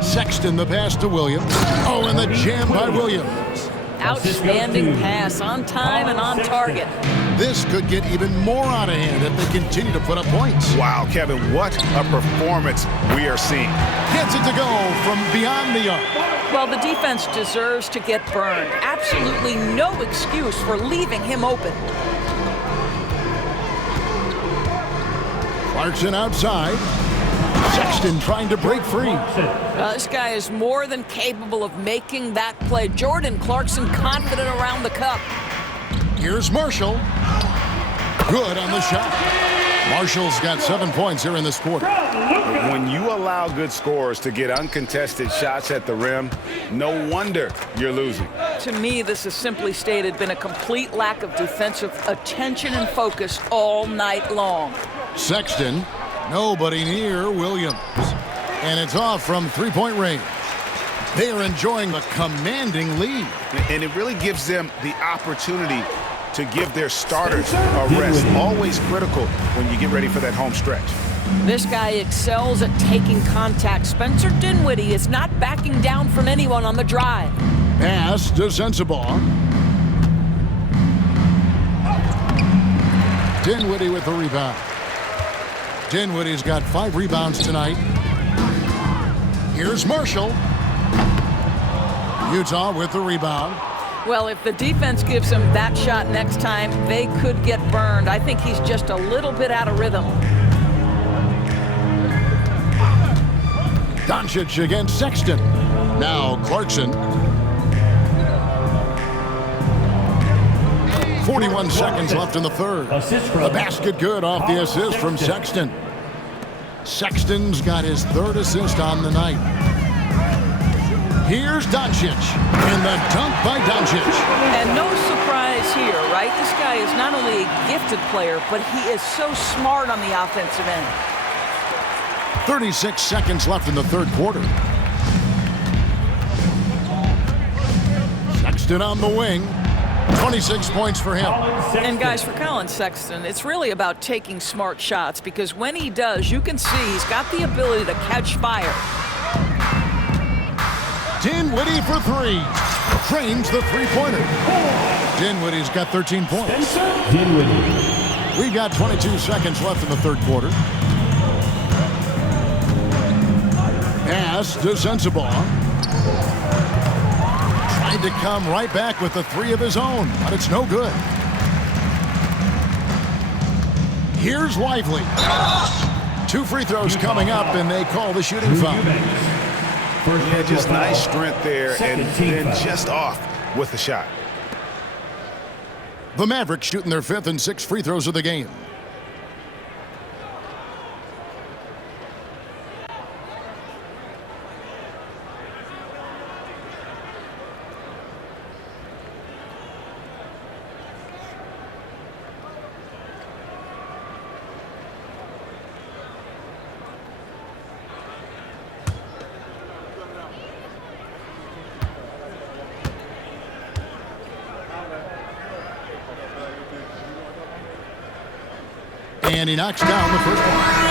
Sexton the pass to Williams. Oh, and the jam by Williams. Outstanding pass, on time and on target. This could get even more out of hand if they continue to put up points. Wow, Kevin, what a performance we are seeing. Gets it to go from beyond the arc. Well, the defense deserves to get burned. Absolutely no excuse for leaving him open. Clarkson outside. Sexton trying to break free. This guy is more than capable of making that play. Jordan Clarkson confident around the cup. Here's Marshall. Good on the shot. Marshall's got 7 points here in this quarter. When you allow good scorers to get uncontested shots at the rim, no wonder you're losing. To me, this has simply stated been a complete lack of defensive attention and focus all night long. Sexton, nobody near Williams. And it's off from three-point range. They are enjoying a commanding lead. And it really gives them the opportunity to give their starters a rest. Always critical when you get ready for that home stretch. This guy excels at taking contact. Spencer Dinwiddie is not backing down from anyone on the drive. Pass to Sensabaugh. Dinwiddie with the rebound. Dinwiddie's got 5 rebounds tonight. Here's Marshall. Utah with the rebound. Well, if the defense gives him that shot next time, they could get burned. I think he's just a little bit out of rhythm. Doncic against Sexton. Now Clarkson. 41 seconds left in the third. The basket good off the assist from Sexton. Sexton's got his 3rd assist on the night. Here's Doncic, and the dunk by Doncic. And no surprise here, right? This guy is not only a gifted player, but he is so smart on the offensive end. 36 seconds left in the third quarter. Sexton on the wing. 26 points for him. And guys, for Colin Sexton, it's really about taking smart shots, because when he does, you can see he's got the ability to catch fire. Dinwiddie for 3. Trains the three-pointer. Dinwiddie's got 13 points. We've got 22 seconds left in the third quarter. Pass to Sensabaugh. Tried to come right back with the 3 of his own, but it's no good. Here's Lively. 2 free throws coming up, and they call the shooting foul. Yeah, just nice strength there, and then just off with the shot. The Mavericks shooting their 5th and 6th free throws of the game. And he knocks down the first one.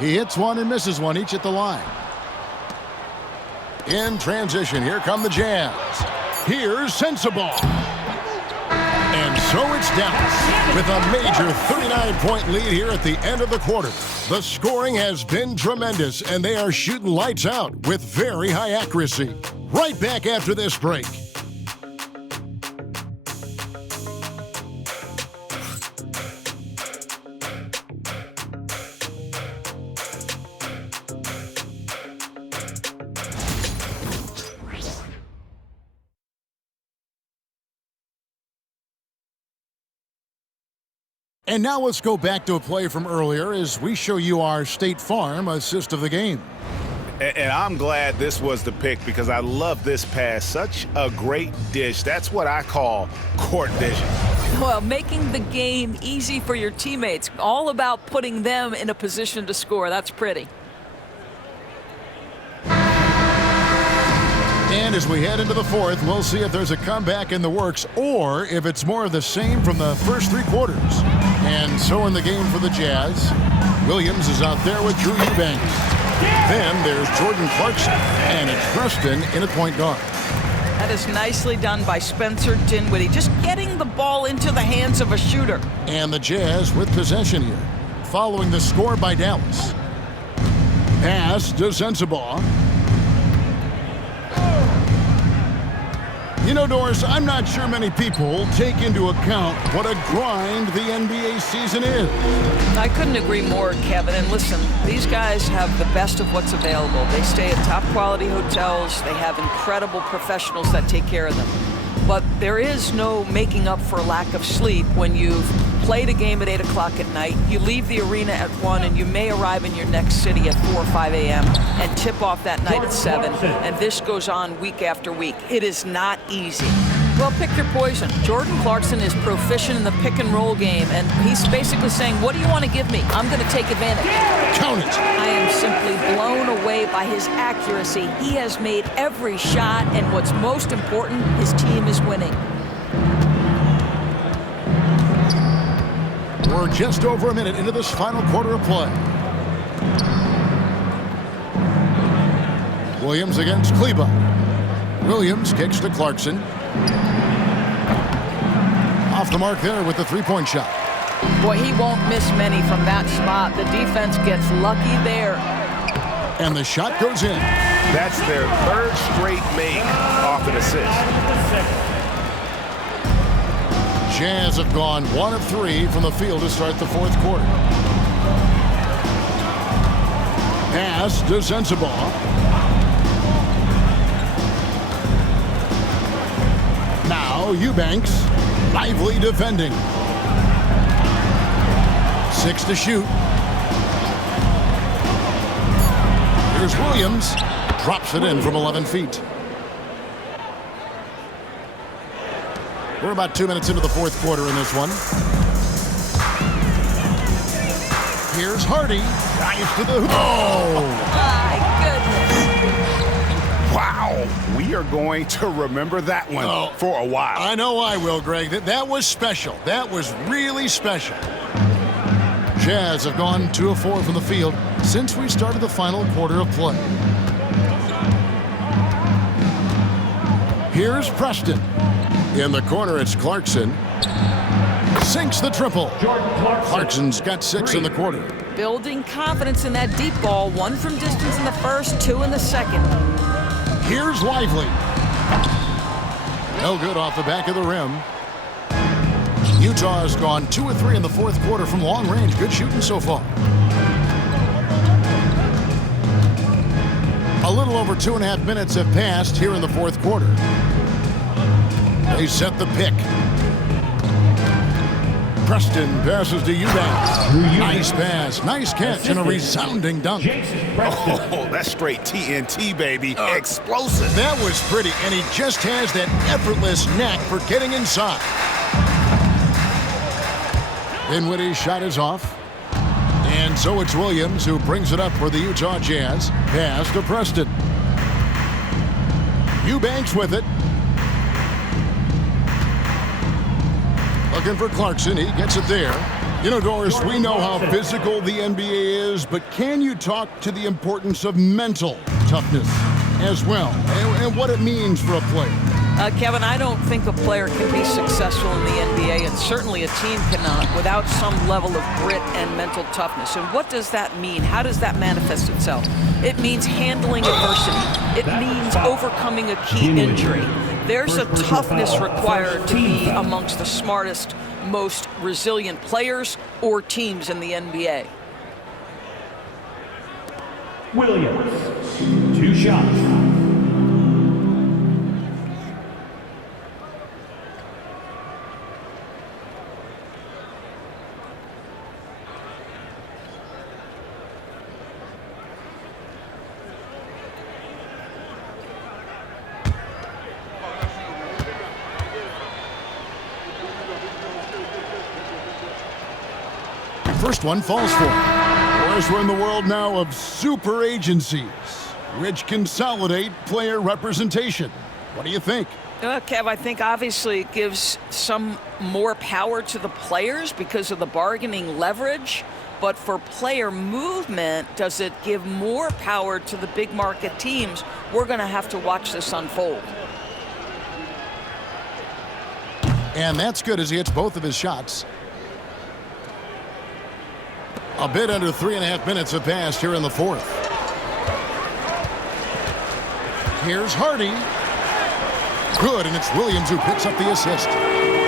He hits one and misses one, each at the line. In transition, here come the Jazz. Here's Sensabaugh. And so it's Dallas with a major 39-point lead here at the end of the quarter. The scoring has been tremendous, and they are shooting lights out with very high accuracy. Right back after this break. And now let's go back to a play from earlier as we show you our State Farm assist of the game. And I'm glad this was the pick, because I love this pass. Such a great dish. That's what I call court vision. Well, making the game easy for your teammates. All about putting them in a position to score. That's pretty. And as we head into the fourth, we'll see if there's a comeback in the works or if it's more of the same from the first 3 quarters. And so in the game for the Jazz, Williams is out there with Drew Eubanks. Then there's Jordan Clarkson, and it's Preston in at point guard. That is nicely done by Spencer Dinwiddie, just getting the ball into the hands of a shooter. And the Jazz with possession here, following the score by Dallas. Pass to Sensabaugh. You know, Doris, I'm not sure many people take into account what a grind the NBA season is. I couldn't agree more, Kevin. And listen, these guys have the best of what's available. They stay at top quality hotels. They have incredible professionals that take care of them. But there is no making up for a lack of sleep when you've played a game at 8 o'clock at night, you leave the arena at 1, and you may arrive in your next city at 4 or 5 a.m. and tip off that night at 7, and this goes on week after week. It is not easy. Well, pick your poison. Jordan Clarkson is proficient in the pick and roll game, and he's basically saying, what do you want to give me? I'm going to take advantage. Count it. I am simply blown away by his accuracy. He has made every shot, and what's most important, his team is winning. We're just over a minute into this final quarter of play. Williams against Kleba. Williams kicks to Clarkson. Off the mark there with the three-point shot. Boy, he won't miss many from that spot. The defense gets lucky there. And the shot goes in. That's their third straight make off an assist. Jazz have gone 1 of 3 from the field to start the fourth quarter. Pass to Sensabaugh. Now Eubanks, lively defending. 6 to shoot. Here's Williams, drops it in from 11 feet. We're about 2 minutes into the fourth quarter in this one. Here's Hardy. Dives to the hoop. Oh! My goodness. Wow. We are going to remember that one for a while. I know I will, Greg. That was special. That was really special. Jazz have gone 2 of 4 from the field since we started the final quarter of play. Here's Preston. In the corner, it's Clarkson. Sinks the triple. Clarkson's got 6 in the quarter. Building confidence in that deep ball. 1 from distance in the first, 2 in the second. Here's Lively. No good off the back of the rim. Utah has gone 2 of 3 in the fourth quarter from long range. Good shooting so far. A little over 2.5 minutes have passed here in the fourth quarter. They set the pick. Preston passes to Eubanks. Nice pass, nice catch, and a resounding dunk. Oh, that's straight TNT, baby. Explosive. That was pretty, and he just has that effortless knack for getting inside. Dinwiddie's shot is off. And so it's Williams who brings it up for the Utah Jazz. Pass to Preston. Eubanks with it. Looking for Clarkson. He gets it there. You know, Doris, we know how physical the NBA is, but can you talk to the importance of mental toughness as well and what it means for a player? Kevin, I don't think a player can be successful in the NBA, and certainly a team cannot, without some level of grit and mental toughness. And what does that mean? How does that manifest itself? It means handling adversity. It means overcoming a key injury. There's a toughness required to be amongst the smartest, most resilient players or teams in the NBA. Williams, 2 shots. First one falls for him. Of course, we're in the world now of super agencies, which consolidate player representation. What do you think? Kev, I think obviously it gives some more power to the players because of the bargaining leverage. But for player movement, does it give more power to the big market teams? We're going to have to watch this unfold. And that's good as he hits both of his shots. A bit under 3.5 minutes have passed here in the fourth. Here's Hardy. Good, and it's Williams who picks up the assist.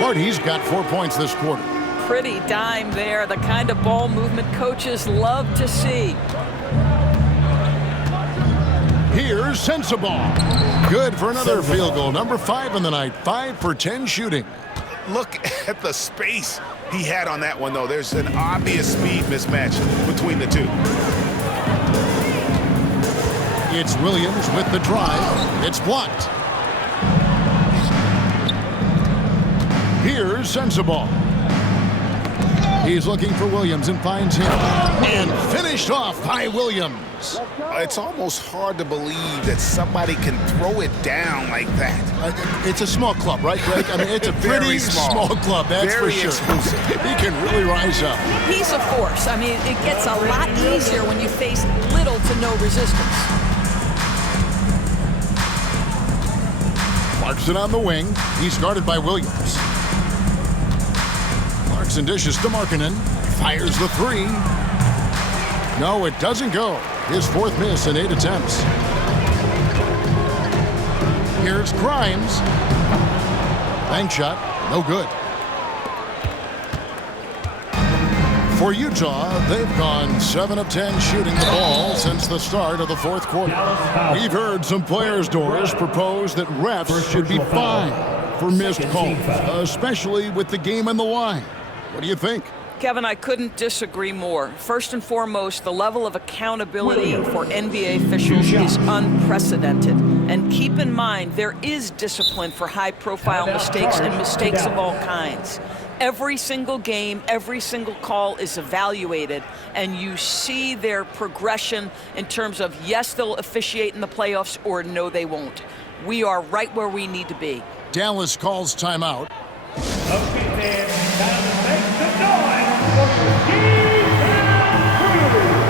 Hardy's got 4 points this quarter. Pretty dime there, the kind of ball movement coaches love to see. Here's Sensabaugh. Good for another field goal. Number 5 in the night. 5 for 10 shooting. Look at the space he had on that one, though. There's an obvious speed mismatch between the two. It's Williams with the drive. It's blocked. Here's Sensabaugh. He's looking for Williams and finds him. And finished off by Williams. It's almost hard to believe that somebody can throw it down like that. It's a small club, right, Greg? I mean, it's a pretty small club, that's Very for sure. exclusive. He can really rise up. He's a force. I mean, it gets a lot easier when you face little to no resistance. Clarkson on the wing. He's guarded by Williams. Clarkson dishes to Markkanen. Fires the 3. No, it doesn't go. His 4th miss in 8 attempts. Here's Grimes. Bank shot. No good. For Utah, they've gone 7 of 10 shooting the ball since the start of the 4th quarter. We've heard some players, Doris, propose that refs should be fined for missed calls, especially with the game on the line. What do you think? Kevin, I couldn't disagree more. First and foremost, the level of accountability for NBA officials is unprecedented. And keep in mind, there is discipline for high-profile mistakes and mistakes of all kinds. Every single game, every single call is evaluated, and you see their progression in terms of, yes, they'll officiate in the playoffs, or no, they won't. We are right where we need to be. Dallas calls timeout. Okay, then, time to make some noise for your defense crew.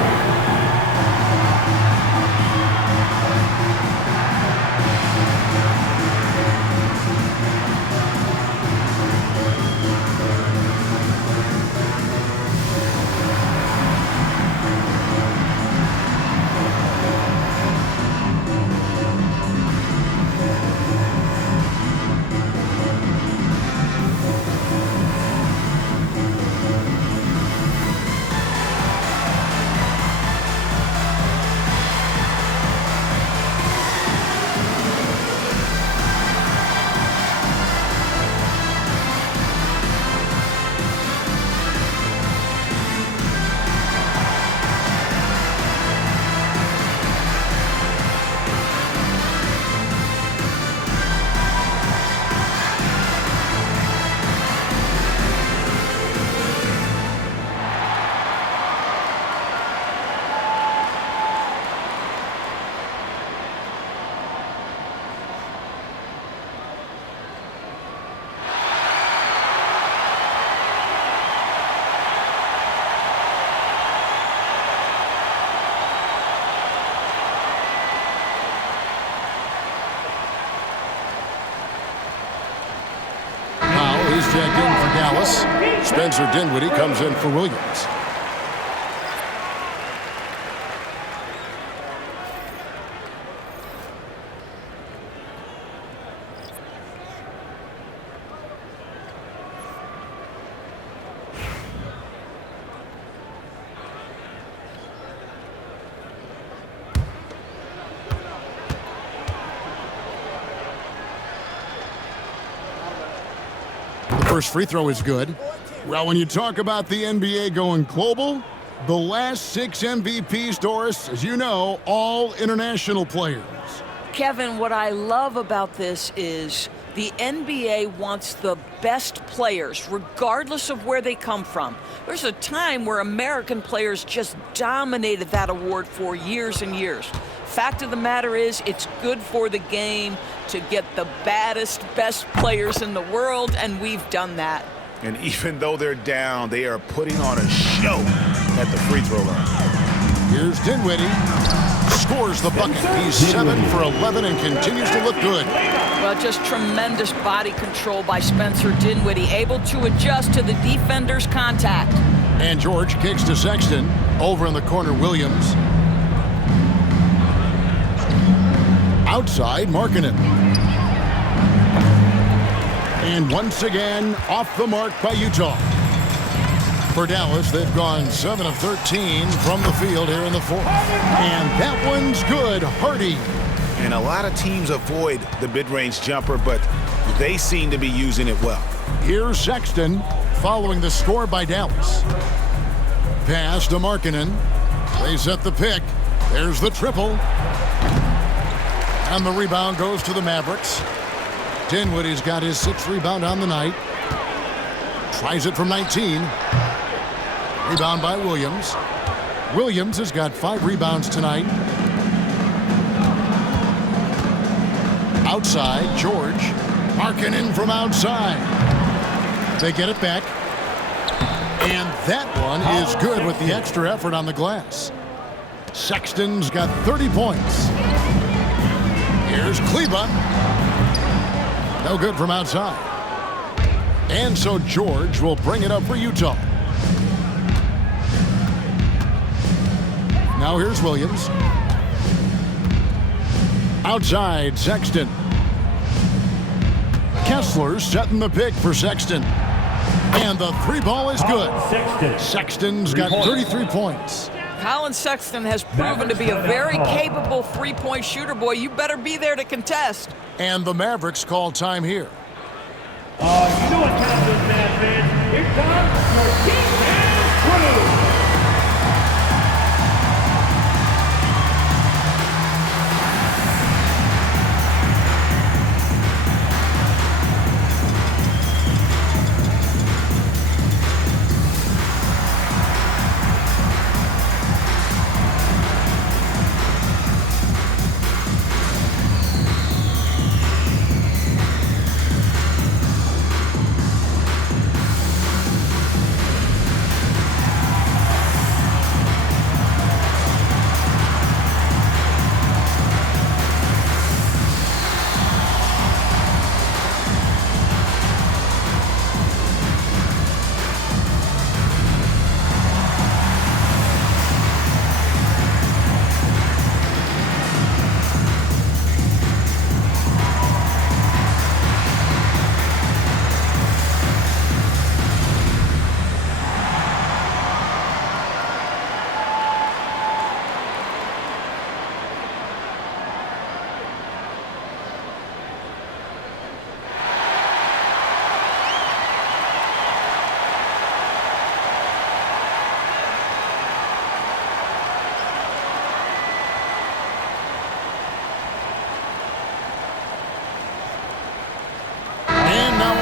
Checked in for Dallas. Spencer Dinwiddie comes in for Williams. First free throw is good. Well, when you talk about the NBA going global, the last 6 MVPs, Doris, as you know, all international players. Kevin, what I love about this is the NBA wants the best players, regardless of where they come from. There's a time where American players just dominated that award for years and years. Fact of the matter is, it's good for the game to get the baddest, best players in the world, and we've done that. And even though they're down, they are putting on a show at the free throw line. Here's Dinwiddie. Scores the bucket. He's 7 for 11 and continues to look good. Well, just tremendous body control by Spencer Dinwiddie, able to adjust to the defender's contact. And George kicks to Sexton. Over in the corner, Williams. Outside, Markkanen. And once again, off the mark by Utah. For Dallas, they've gone 7 of 13 from the field here in the fourth. And that one's good. Hardy. And a lot of teams avoid the mid-range jumper, but they seem to be using it well. Here's Sexton following the score by Dallas. Pass to Markkanen. They set the pick. There's the triple. And the rebound goes to the Mavericks. Dinwiddie's got his 6th rebound on the night. Tries it from 19. Rebound by Williams. Williams has got 5 rebounds tonight. Outside, George. Markkanen from outside. They get it back. And that one is good with the extra effort on the glass. Sexton's got 30 points. Here's Kleba. No good from outside. And so George will bring it up for Utah. Now here's Williams. Outside, Sexton. Kessler setting the pick for Sexton. And the 3-ball is good. Sexton's got 33 points. Colin Sexton has proven to be a very capable 3-point shooter, boy. You better be there to contest. And the Mavericks call time here. You know what time it is, Mavs fans. Here comes your King Man crew.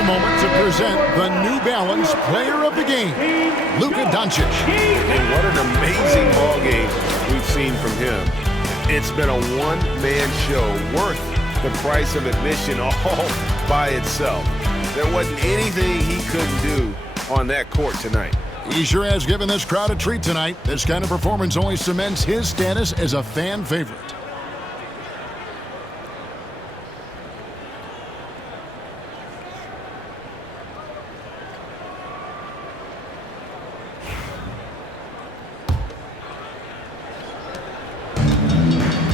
Moment to present the New Balance Player of the Game, Luka Doncic. And what an amazing ball game we've seen from him. It's been a one-man show worth the price of admission all by itself. There wasn't anything he couldn't do on that court tonight. He sure has given this crowd a treat tonight. This kind of performance only cements his status as a fan favorite.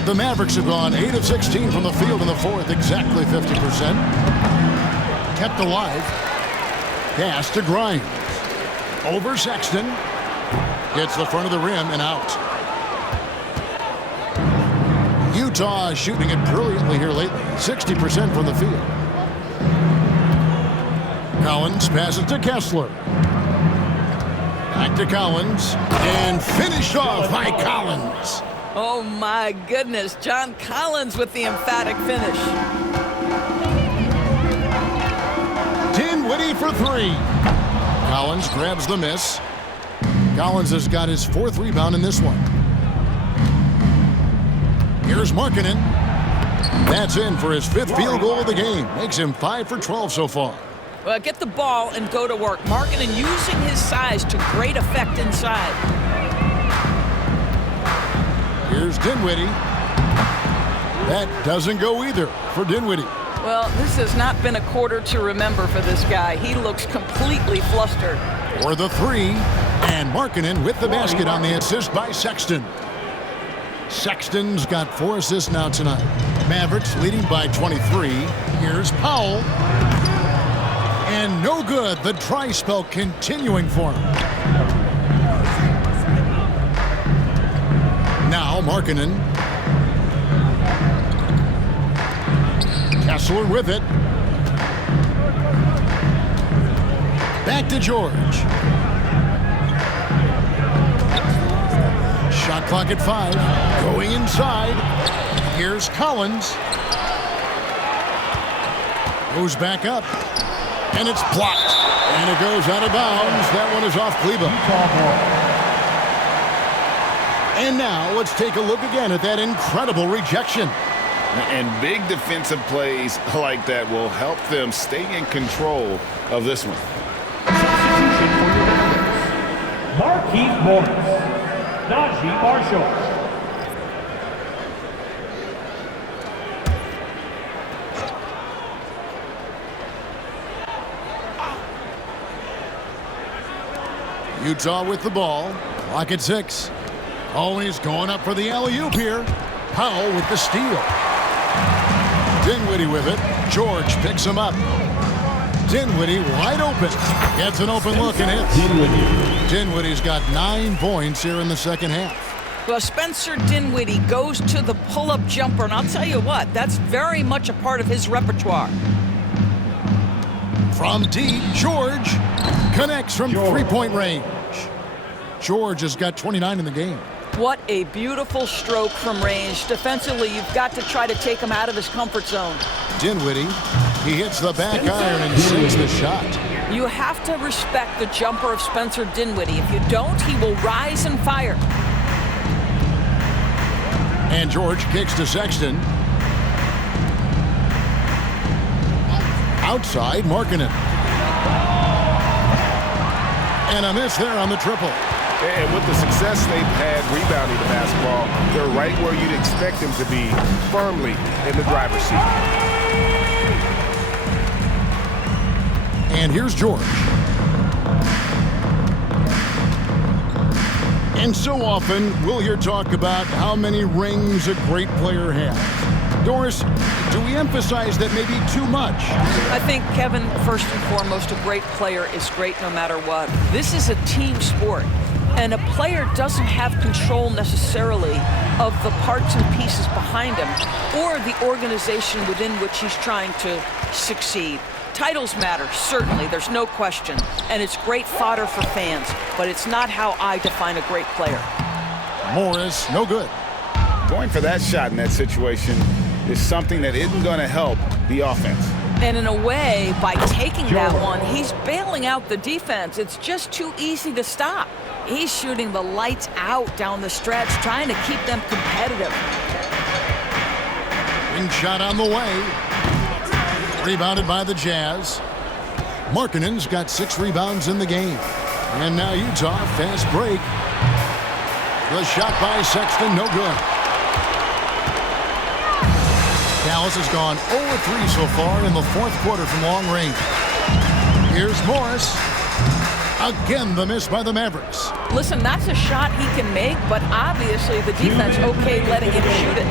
The Mavericks have gone 8 of 16 from the field in the fourth, exactly 50%. Kept alive. Pass to Grimes. Over Sexton. Hits the front of the rim and out. Utah shooting it brilliantly here lately. 60% from the field. Collins passes to Kessler. Back to Collins. And finished off by Collins. Oh, my goodness. John Collins with the emphatic finish. Dinwiddie for 3. Collins grabs the miss. Collins has got his 4th rebound in this one. Here's Markkanen. That's in for his 5th field goal of the game. Makes him 5 for 12 so far. Well, get the ball and go to work. Markkanen using his size to great effect inside. Here's Dinwiddie. That doesn't go either for Dinwiddie. Well, this has not been a quarter to remember for this guy. He looks completely flustered. For the 3, and Markkanen with the basket on the assist by Sexton. Sexton's got 4 assists now tonight. Mavericks leading by 23. Here's Powell. And no good. The dry spell continuing for him. Now Markkanen. Kessler with it. Back to George. Shot clock at 5. Going inside. Here's Collins. Goes back up. And it's blocked. And it goes out of bounds. That one is off Kleba. And now let's take a look again at that incredible rejection. And big defensive plays like that will help them stay in control of this one. Substitution for your Mavericks. Marquise Morris. Najee Marshall. Utah with the ball. Clock at 6. Always going up for the alley-oop here. Powell with the steal. Dinwiddie with it. George picks him up. Dinwiddie wide open. Gets an open look and hits. Dinwiddie's got 9 points here in the second half. Well, Spencer Dinwiddie goes to the pull-up jumper, and I'll tell you what, that's very much a part of his repertoire. From deep, George connects from three-point range. George has got 29 in the game. What a beautiful stroke from range. Defensively, you've got to try to take him out of his comfort zone. Dinwiddie, he hits the back iron and sinks the shot. You have to respect the jumper of Spencer Dinwiddie. If you don't, he will rise and fire. And George kicks to Sexton. Outside, Markkanen. And a miss there on the triple. And with the success they've had rebounding the basketball, they're right where you'd expect them to be, firmly in the driver's seat. And here's George. And so often we'll hear talk about how many rings a great player has. Doris, do we emphasize that maybe too much? I think, Kevin, first and foremost, a great player is great no matter what. This is a team sport. And a player doesn't have control necessarily of the parts and pieces behind him or the organization within which he's trying to succeed. Titles matter, certainly, there's no question. And it's great fodder for fans, but it's not how I define a great player. Morris, no good. Going for that shot in that situation is something that isn't going to help the offense. And in a way, by taking that one, he's bailing out the defense. It's just too easy to stop. He's shooting the lights out down the stretch, trying to keep them competitive. Ring shot on the way. Rebounded by the Jazz. Markkanen's got 6 rebounds in the game. And now Utah, fast break. The shot by Sexton, no good. Dallas has gone 0-3 so far in the fourth quarter from long range. Here's Morris. Again, the miss by the Mavericks. Listen, that's a shot he can make, but obviously the defense okay letting him shoot it.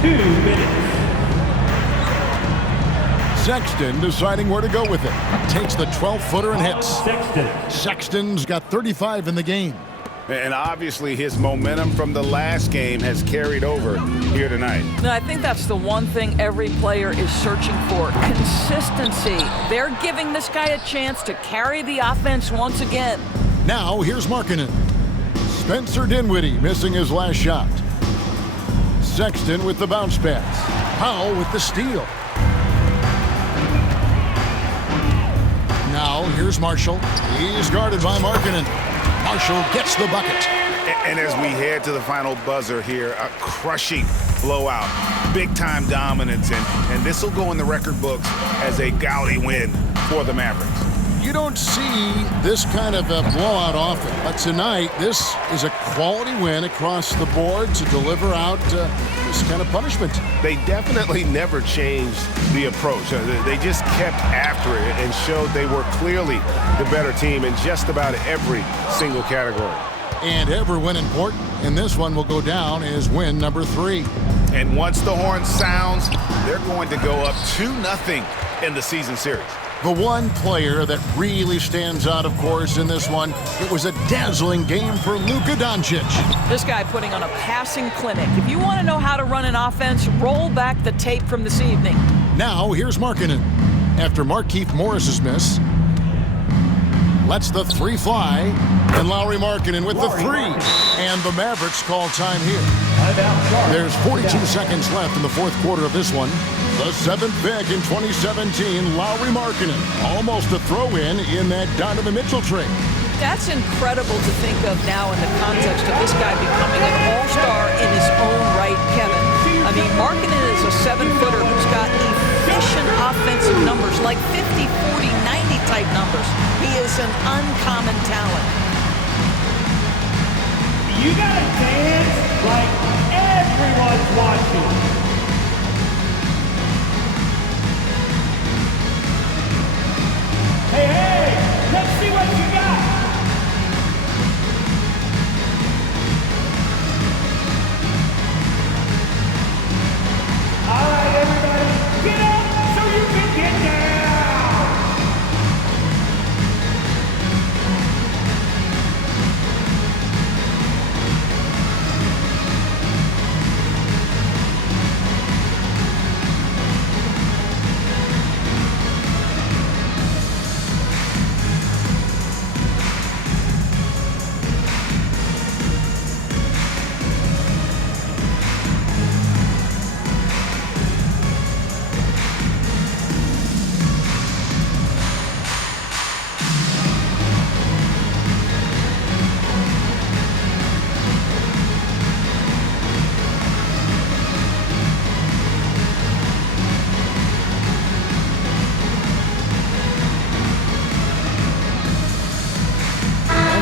2 minutes. Sexton deciding where to go with it. Takes the 12-footer and hits. Sexton's got 35 in the game. And obviously his momentum from the last game has carried over here tonight. No, I think that's the one thing every player is searching for. Consistency. They're giving this guy a chance to carry the offense once again. Now here's Markkanen. Spencer Dinwiddie missing his last shot. Sexton with the bounce pass. Powell with the steal. Now here's Marshall. He's guarded by Markkanen. Marshall gets the bucket. And as we head to the final buzzer here, a crushing blowout, big-time dominance, and this will go in the record books as a gaudy win for the Mavericks. You don't see this kind of a blowout often, but tonight this is a quality win across the board to deliver out this kind of punishment. They definitely never changed the approach. They just kept after it and showed they were clearly the better team in just about every single category. And every win important, and this one will go down as win number 3. And once the horn sounds, they're going to go up 2-0 in the season series. The one player that really stands out, of course, in this one, it was a dazzling game for Luka Doncic. This guy putting on a passing clinic. If you want to know how to run an offense, roll back the tape from this evening. Now, here's Markkanen. After Markieff Morris's miss, lets the three fly, and Lauri Markkanen with the three. And the Mavericks call time here. There's 42 seconds left in the fourth quarter of this one. The 7th pick in 2017, Lauri Markkanen. Almost a throw-in that Donovan Mitchell trade. That's incredible to think of now in the context of this guy becoming an all-star in his own right, Kevin. I mean, Markkanen is a 7-footer who's got efficient offensive numbers, like 50, 40, 90 type numbers. He is an uncommon talent. You gotta dance like everyone's watching. Hey, hey, let's see what you got. All right, everybody, get up so you can get down.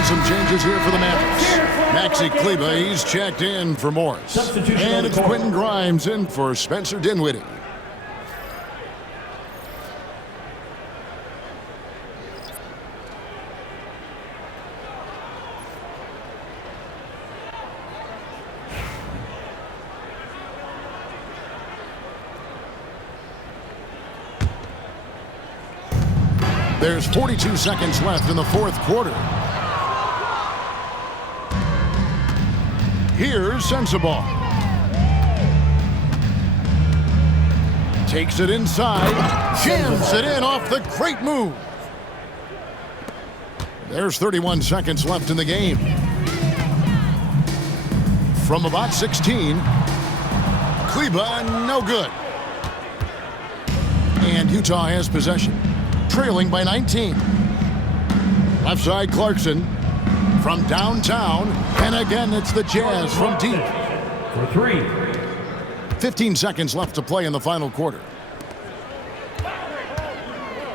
Some changes here for the Mavericks. Maxi Kleber, he's checked in for Morris. And it's Quentin Grimes in for Spencer Dinwiddie. There's 42 seconds left in the fourth quarter. Here's Sensabaugh. Takes it inside, jams it in off the great move. There's 31 seconds left in the game. From about 16, Kleber, no good. And Utah has possession, trailing by 19. Left side, Clarkson. From downtown, and again, it's the Jazz from deep. For three. 15 seconds left to play in the final quarter.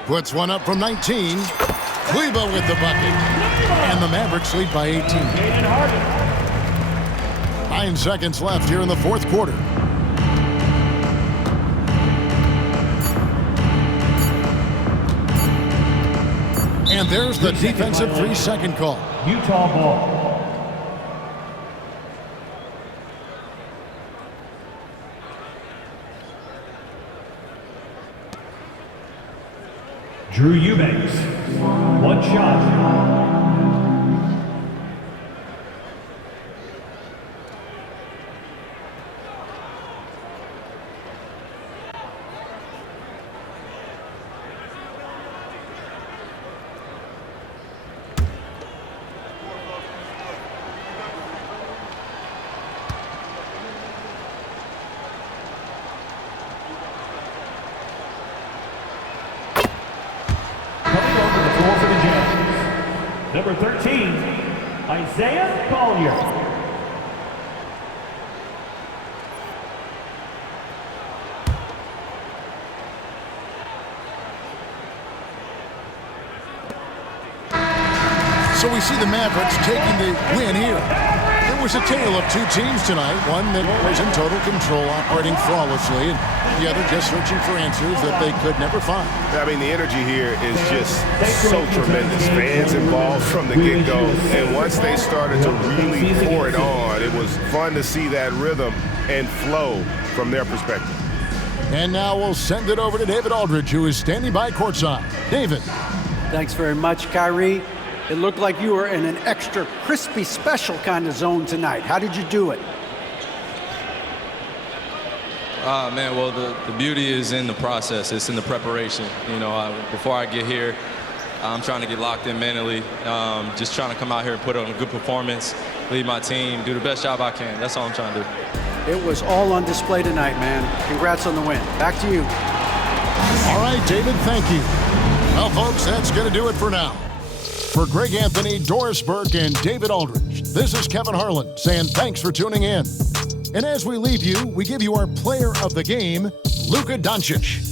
Puts one up from 19. Kleber with the bucket. And the Mavericks lead by 18. 9 seconds left here in the fourth quarter. And there's the defensive 3-second call. Utah ball. Drew Eubanks, one shot. Number 13, Isaiah Collier. So we see the Mavericks taking the win here. It was a tale of two teams tonight. One that was in total control, operating flawlessly, and the other just searching for answers that they could never find. I mean, the energy here is just so tremendous. Fans involved from the get-go, and once they started to really pour it on, it was fun to see that rhythm and flow from their perspective. And now we'll send it over to David Aldridge, who is standing by courtside. David. Thanks very much, Kyrie. It looked like you were in an extra crispy special kind of zone tonight. How did you do it? Man, well, the beauty is in the process. It's in the preparation. You know, before I get here, I'm trying to get locked in mentally, just trying to come out here and put on a good performance, lead my team, do the best job I can. That's all I'm trying to do. It was all on display tonight, man. Congrats on the win. Back to you. All right, David, thank you. Well, folks, that's going to do it for now. For Greg Anthony, Doris Burke, and David Aldridge, this is Kevin Harlan saying thanks for tuning in. And as we leave you, we give you our player of the game, Luka Doncic.